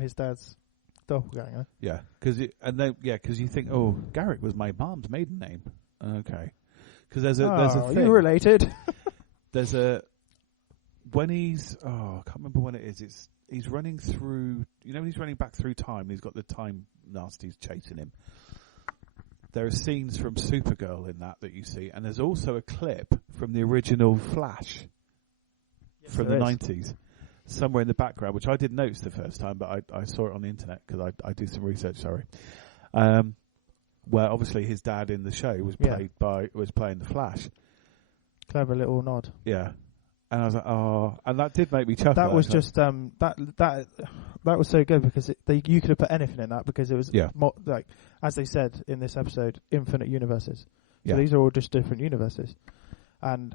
his dad's doppelganger. Yeah, because you think, oh, Garrick was my mom's maiden name. Okay, because there's a thing. You related? There's a when he's I can't remember when it is. He's running through. When he's running back through time, and he's got the time nasties chasing him. There are scenes from Supergirl in that you see, and there's also a clip from the original Flash from the 90s, somewhere in the background, which I didn't notice the first time, but I saw it on the internet because I do some research. Sorry, where obviously his dad in the show was playing the Flash. Clever little nod. Yeah. And I was like, oh, and that did make me chuckle. That was just that was so good because you could have put anything in that because it was like, as they said in this episode, infinite universes. So these are all just different universes, and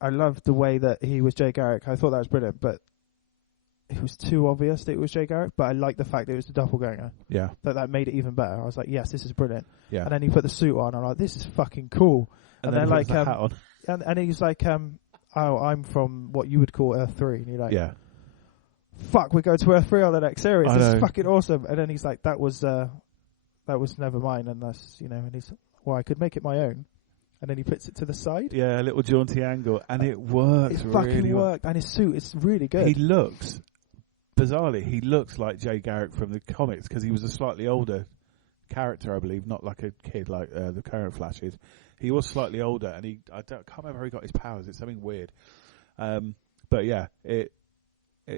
I loved the way that he was Jay Garrick. I thought that was brilliant, but it was too obvious that it was Jay Garrick. But I liked the fact that it was the doppelganger. Yeah, that made it even better. I was like, yes, this is brilliant. Yeah, and then he put the suit on. I'm like, this is fucking cool. And then like hat on. And he's like oh, I'm from what you would call Earth 3. And you're like, fuck, we're going to Earth 3 on the next series. This is fucking awesome. And then he's like, that was never mine. And that's, and he's, well, I could make it my own. And then he puts it to the side. Yeah, a little jaunty angle. And it works. It fucking worked. And his suit is really good. Bizarrely, he looks like Jay Garrick from the comics because he was a slightly older character, I believe, not like a kid like the current Flash is. He was slightly older, and I can't remember how he got his powers. It's something weird, but yeah, it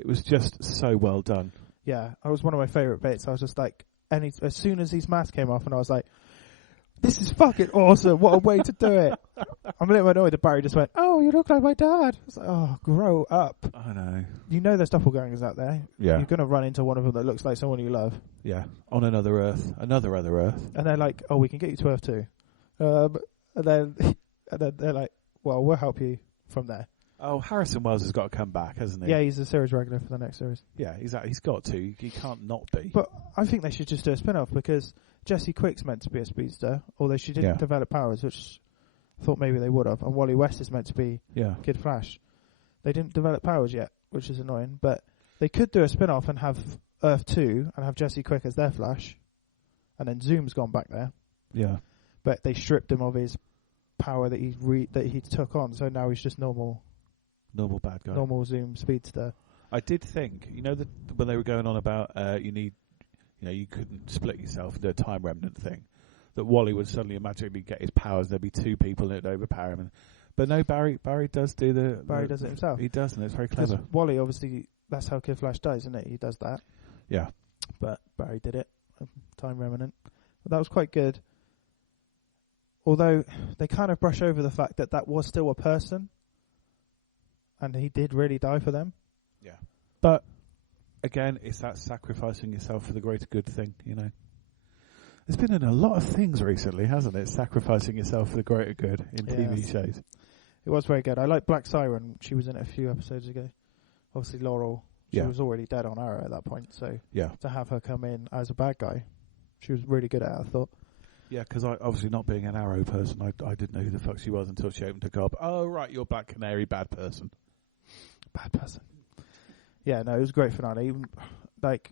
was just so well done. Yeah, it was one of my favourite bits. I was just like, as soon as his mask came off, and I was like, "This is fucking awesome! What a way to do it!" I'm a little annoyed that Barry just went, "Oh, you look like my dad." I was like, "Oh, grow up!" I know. There's doppelgangers out there. Yeah, you're gonna run into one of them that looks like someone you love. Yeah, on another Earth, another other Earth, and they're like, "Oh, we can get you to Earth too." And then they're like, well, we'll help you from there. Oh, Harrison Wells has got to come back, hasn't he? Yeah, he's a series regular for the next series. Yeah, exactly. He's got to. He can't not be. But I think they should just do a spin-off because Jesse Quick's meant to be a speedster, although she didn't develop powers, which I thought maybe they would have. And Wally West is meant to be Kid Flash. They didn't develop powers yet, which is annoying. But they could do a spin-off and have Earth 2 and have Jesse Quick as their Flash. And then Zoom's gone back there. Yeah. But they stripped him of his power that he took on, so now he's just normal bad guy, normal Zoom speedster. I did think, that when they were going on about you couldn't split yourself into a time remnant thing, that Wally would suddenly magically get his powers. There'd be two people and it'd overpower him. But no, Barry does do Barry does it himself. He does, and it's very clever. Wally, obviously, that's how Kid Flash dies, isn't it? He does that. Yeah, but Barry did it, time remnant. But that was quite good. Although they kind of brush over the fact that was still a person, and he did really die for them. Yeah. But again, it's that sacrificing yourself for the greater good thing, It's been in a lot of things recently, hasn't it? Sacrificing yourself for the greater good in TV shows. It was very good. I like Black Siren. She was in it a few episodes ago. Obviously, Laurel, she was already dead on Arrow at that point, so to have her come in as a bad guy, she was really good at it, I thought. Yeah, because I obviously not being an Arrow person, I didn't know who the fuck she was until she opened her gob. Oh, right, you're Black Canary, bad person. Bad person. Yeah, no, it was a great finale. Even,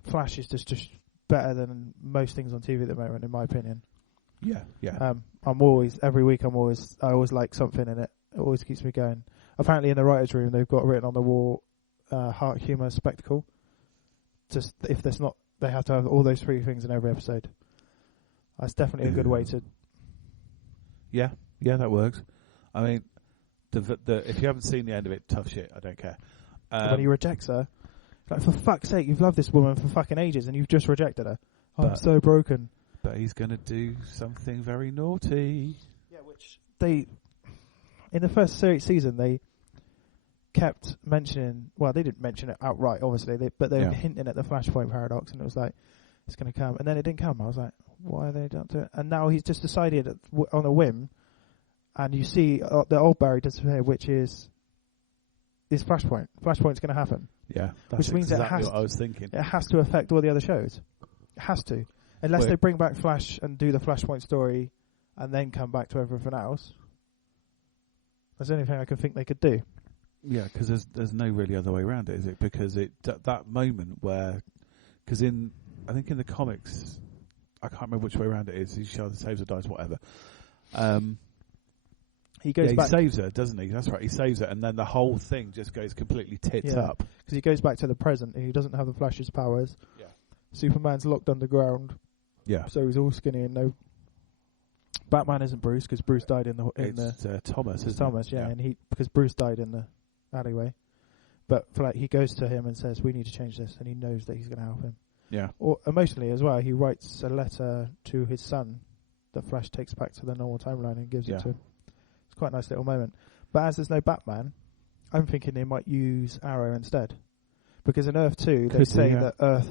Flash is just better than most things on TV at the moment, in my opinion. Yeah. I always like something in it. It always keeps me going. Apparently in the writer's room, they've got written on the wall, heart, humour, spectacle. Just, if there's not, they have to have all those three things in every episode. That's definitely a good way to... Yeah, that works. I mean, if you haven't seen the end of it, tough shit, I don't care. When he rejects her, for fuck's sake, you've loved this woman for fucking ages and you've just rejected her. I'm so broken. But he's going to do something very naughty. Yeah, which in the first season, they kept mentioning... Well, they didn't mention it outright, obviously, but they were hinting at the Flashpoint paradox, and it was like, it's going to come. And then it didn't come. I was like, why are they don't do it? And now he's just decided on a whim, and you see the old Barry disappear, which is Flashpoint. Flashpoint's going to happen. Yeah, which means exactly what I was thinking. It has to affect all the other shows. It has to. Unless they bring back Flash and do the Flashpoint story and then come back to everything else. That's the only thing I can think they could do. Yeah, because there's no really other way around it, is it? Because that moment where... Because I think in the comics... I can't remember which way around it is. He saves or dies, whatever. he goes back. He saves her, doesn't he? That's right. He saves her, and then the whole thing just goes completely tits up. Because he goes back to the present, and he doesn't have the Flash's powers. Yeah. Superman's locked underground. Yeah. So he's all skinny and no. Batman isn't Bruce because Bruce died in the Thomas. It's Thomas, yeah, and because Bruce died in the alleyway. But he goes to him and says, "We need to change this," and he knows that he's going to help him. Yeah. Or emotionally as well, he writes a letter to his son that Flash takes back to the normal timeline and gives it to him. It's quite a nice little moment. But as there's no Batman, I'm thinking they might use Arrow instead, because in Earth 2 they say that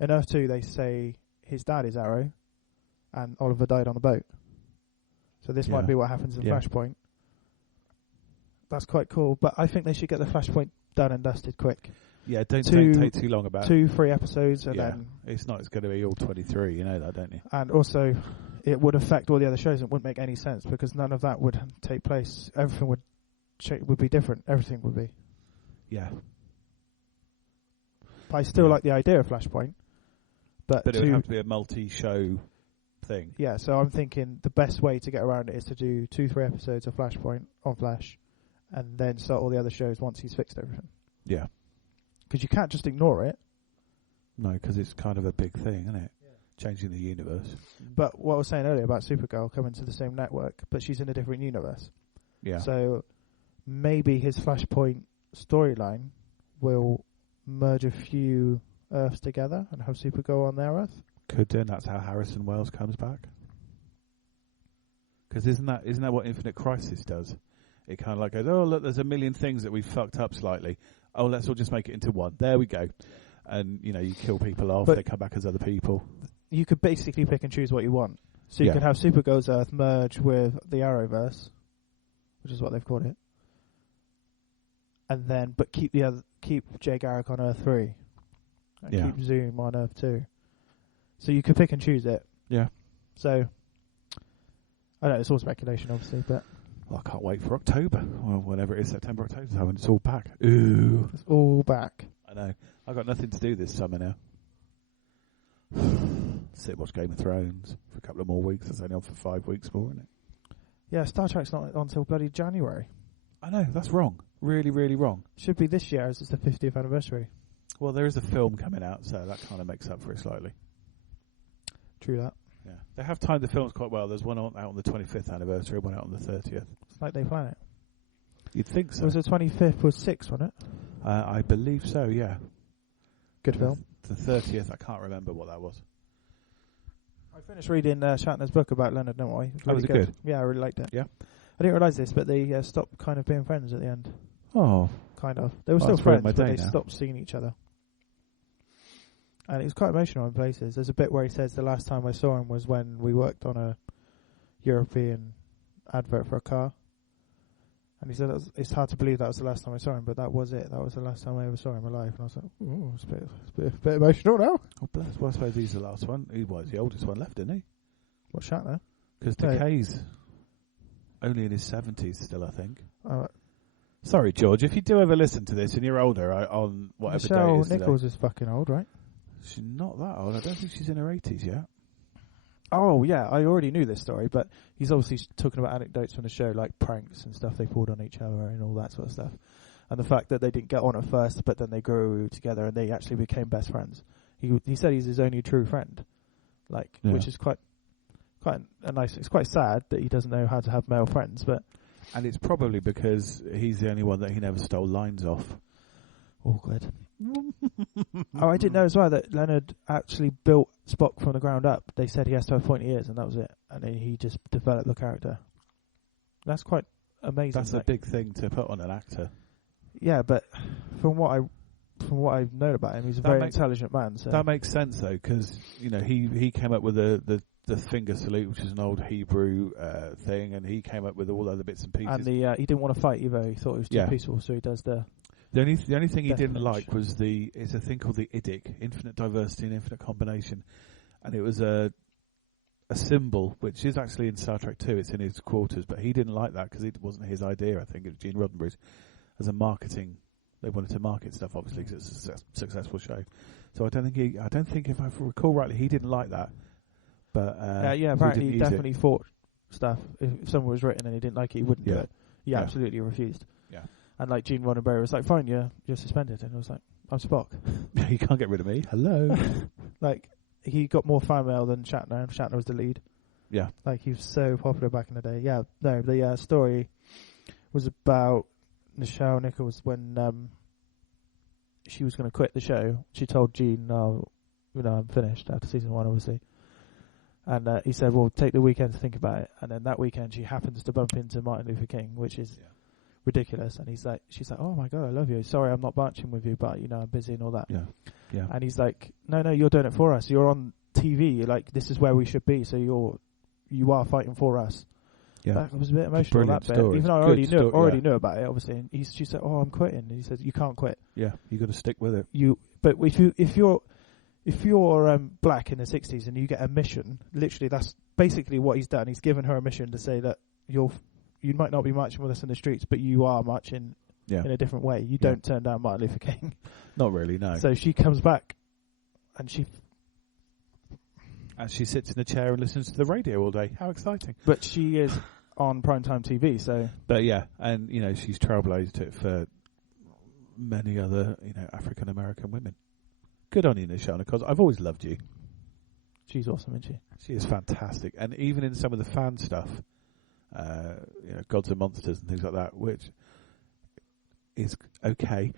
in Earth 2 they say his dad is Arrow, and Oliver died on the boat. So this might be what happens in Flashpoint. That's quite cool, but I think they should get the Flashpoint done and dusted quick. Yeah, don't take too long about it. 2-3 episodes, and then it's not. It's going to be all 23. You know that, don't you? And also, it would affect all the other shows. It wouldn't make any sense because none of that would take place. Everything would be different. Everything would be. Yeah. But I still like the idea of Flashpoint, but it would have to be a multi-show thing. Yeah, so I'm thinking the best way to get around it is to do 2-3 episodes of Flashpoint on Flash, and then start all the other shows once he's fixed everything. Yeah. Because you can't just ignore it. No, because it's kind of a big thing, isn't it? Yeah. Changing the universe. But what I was saying earlier about Supergirl coming to the same network, but she's in a different universe. Yeah. So maybe his Flashpoint storyline will merge a few Earths together and have Supergirl on their Earth. Could do, and that's how Harrison Wells comes back. Because isn't that what Infinite Crisis does? It kind of like goes, oh look, there's a million things that we've fucked up slightly. Oh, let's all just make it into one. There we go. And, you kill people off, they come back as other people. You could basically pick and choose what you want. So you could have Supergirl's Earth merge with the Arrowverse, which is what they've called it. And then, but keep Jay Garrick on Earth 3. And keep Zoom on Earth 2. So you could pick and choose it. Yeah. So, I know it's all speculation, obviously, but... Well, I can't wait for October. Well, whenever it is, September, October, when it's all back. Ooh. It's all back. I know. I've got nothing to do this summer now. Sit and watch Game of Thrones for a couple of more weeks. It's only on for 5 weeks more, isn't it? Yeah, Star Trek's not on until bloody January. I know, that's wrong. Really, really wrong. Should be this year as it's the 50th anniversary. Well, there is a film coming out, so that kind of makes up for it slightly. True that. Yeah, they have timed the films quite well. There's one out on the 25th anniversary, one out on the 30th. It's like they plan it. You'd think so. Was the 25th was 6, wasn't it? I believe so, yeah. Good film. The 30th, I can't remember what that was. I finished reading Shatner's book about Leonard Nimoy. It Was it good? Yeah, I really liked it. Yeah. I didn't realise this, but they stopped kind of being friends at the end. Oh. Kind of. They were still friends, but they now. stopped seeing each other. And it was quite emotional in places. There's a bit where he says the last time I saw him was when we worked on a European advert for a car. And he said it's hard to believe that was the last time I saw him, but that was it. That was the last time I ever saw him alive. And I was like, oh, it's a bit emotional now. Oh, bless. Well, I suppose he's the last one. He was the oldest one left, isn't he? What, Shatner? Because Decay's only in his 70s still, I think. Oh, sorry, George, if you do ever listen to this and you're older on whatever day it is Nichols today. is fucking old, right? She's not that old. I don't think she's in her 80s yet. Oh, yeah, I already knew this story, but he's obviously talking about anecdotes from the show, like pranks and stuff they pulled on each other and all that sort of stuff. And the fact that they didn't get on at first, but then they grew together and they actually became best friends. He said he's his only true friend, which is quite a nice. It's quite sad that he doesn't know how to have male friends, but and it's probably because he's the only one that he never stole lines off. Awkward. Oh, I didn't know as well that Leonard actually built Spock from the ground up. They said he has to have pointy ears, and that was it. And then he just developed the character. That's quite amazing. That's a big thing to put on an actor. Yeah, but from what I've known about him, he's a very intelligent man. So that makes sense though, because he came up with the finger salute, which is an old Hebrew thing, and he came up with all other bits and pieces. And he didn't want to fight either. He thought it was too peaceful, so he does the. The only thing he didn't like was it's a thing called the IDIC, Infinite Diversity and Infinite Combination, and it was a symbol which is actually in Star Trek 2. It's in his quarters, but he didn't like that because it wasn't his idea. I think it was Gene Roddenberry's. As a marketing, they wanted to market stuff obviously because it's a successful show. So I don't think if I recall rightly, he didn't like that. But apparently he definitely thought stuff. If someone was written and he didn't like it, he wouldn't do it. He absolutely refused. Yeah. And like Gene Roddenberry was like, fine, you're suspended. And I was like, I'm Spock. You can't get rid of me. Hello. Like, he got more fan mail than Shatner, and Shatner was the lead. Yeah. Like, he was so popular back in the day. Yeah, no, the story was about Nichelle Nichols when she was going to quit the show. She told Gene, "No, I'm finished after season 1, obviously." And he said, "Well, take the weekend to think about it." And then that weekend, she happens to bump into Martin Luther King, which is ridiculous. And she's like, "Oh my God, I love you. Sorry, I'm not marching with you, but I'm busy and all that." Yeah, yeah. And he's like, "No, you're doing it for us. You're on TV. You're like, this is where we should be. So you are fighting for us." Yeah, that was a bit emotional. That bit, story. even though I already knew about it, obviously. And she said, "Oh, I'm quitting." And he said, "You can't quit. Yeah, you got to stick with it. But if you're black in the 60s and you get a mission, literally that's basically what he's done. He's given her a mission to say that you might not be marching with us in the streets, but you are marching in a different way. You don't turn down Martin Luther King." Not really, no. So she comes back and she sits in a chair and listens to the radio all day. How exciting. But she is on primetime TV, so... But yeah, and, she's trailblazed it for many other, African-American women. Good on you, Nichelle, because I've always loved you. She's awesome, isn't she? She is fantastic. And even in some of the fan stuff, Gods and Monsters and things like that, which is okay,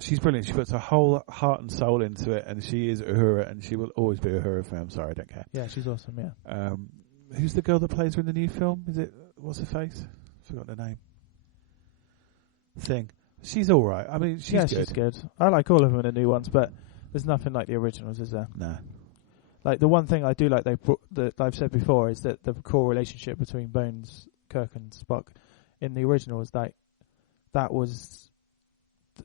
she's brilliant. She puts her whole heart and soul into it, and she is Uhura, and she will always be Uhura for me. I'm sorry, I don't care. Yeah, she's awesome, yeah. Who's the girl that plays her in the new film? Is it, what's her face? Forgot her name. She's all right. I mean, she's good. I like all of them in the new ones, but there's nothing like the originals, is there? No. Like, the one thing I do like that I've said before is that the core relationship between Bones, Kirk, and Spock in the originals, that was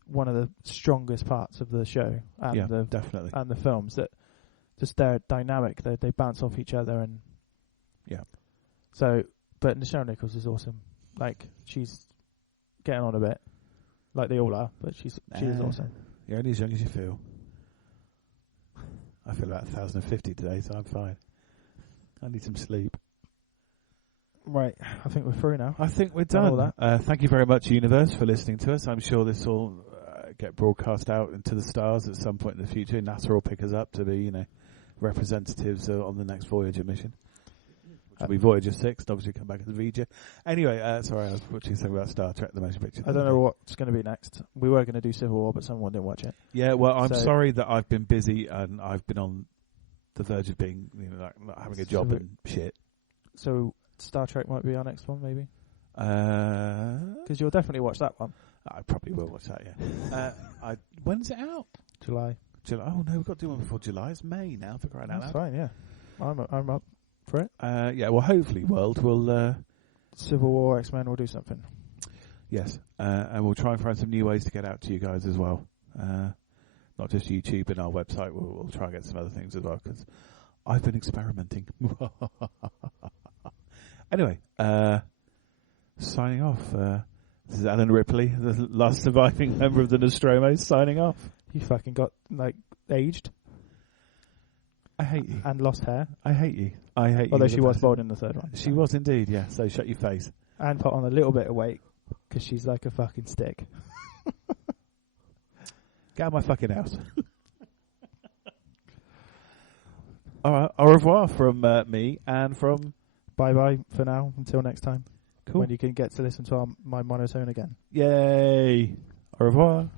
one of the strongest parts of the show and definitely, and the films, that just their dynamic, they bounce off each other. And so, but Nichelle Nichols is awesome. Like, she's getting on a bit, like they all are, but she is awesome. You're only as young as you feel. I feel about 1,050 today, so I'm fine. I need some sleep. Right, I think we're through now. I think we're done. Thank you very much, Universe, for listening to us. I'm sure this will get broadcast out into the stars at some point in the future. NASA will pick us up to be, representatives on the next Voyager mission, which will be Voyager 6, and obviously come back as V'Ger. Anyway, sorry, I was watching something about Star Trek, the motion picture. I don't know what's going to be next. We were going to do Civil War, but someone didn't watch it. Yeah, well, I'm sorry that I've been busy and I've been on the verge of being, not having a job and shit. So Star Trek might be our next one, maybe? Because you'll definitely watch that one. I probably will watch that, yeah. When's it out? July. Oh, no, we've got to do one before July. It's May now, for crying out loud. That's fine, yeah. I'm up for it. Yeah, well, hopefully, World will... Civil War, X-Men will do something. Yes, and we'll try and find some new ways to get out to you guys as well. Not just YouTube and our website. We'll try and get some other things as well, because I've been experimenting. Anyway, signing off. This is Alan Ripley, the last surviving member of the Nostromos, signing off. You fucking got, aged. I hate you. And lost hair. I hate you. I hate you. Although she was bald in the third one. She was indeed, yeah. So shut your face. And put on a little bit of weight, because she's like a fucking stick. Get out of my fucking house. All right. Au revoir from me and from... Bye-bye for now, until next time. Cool. When you can get to listen to my monotone again. Yay. Au revoir.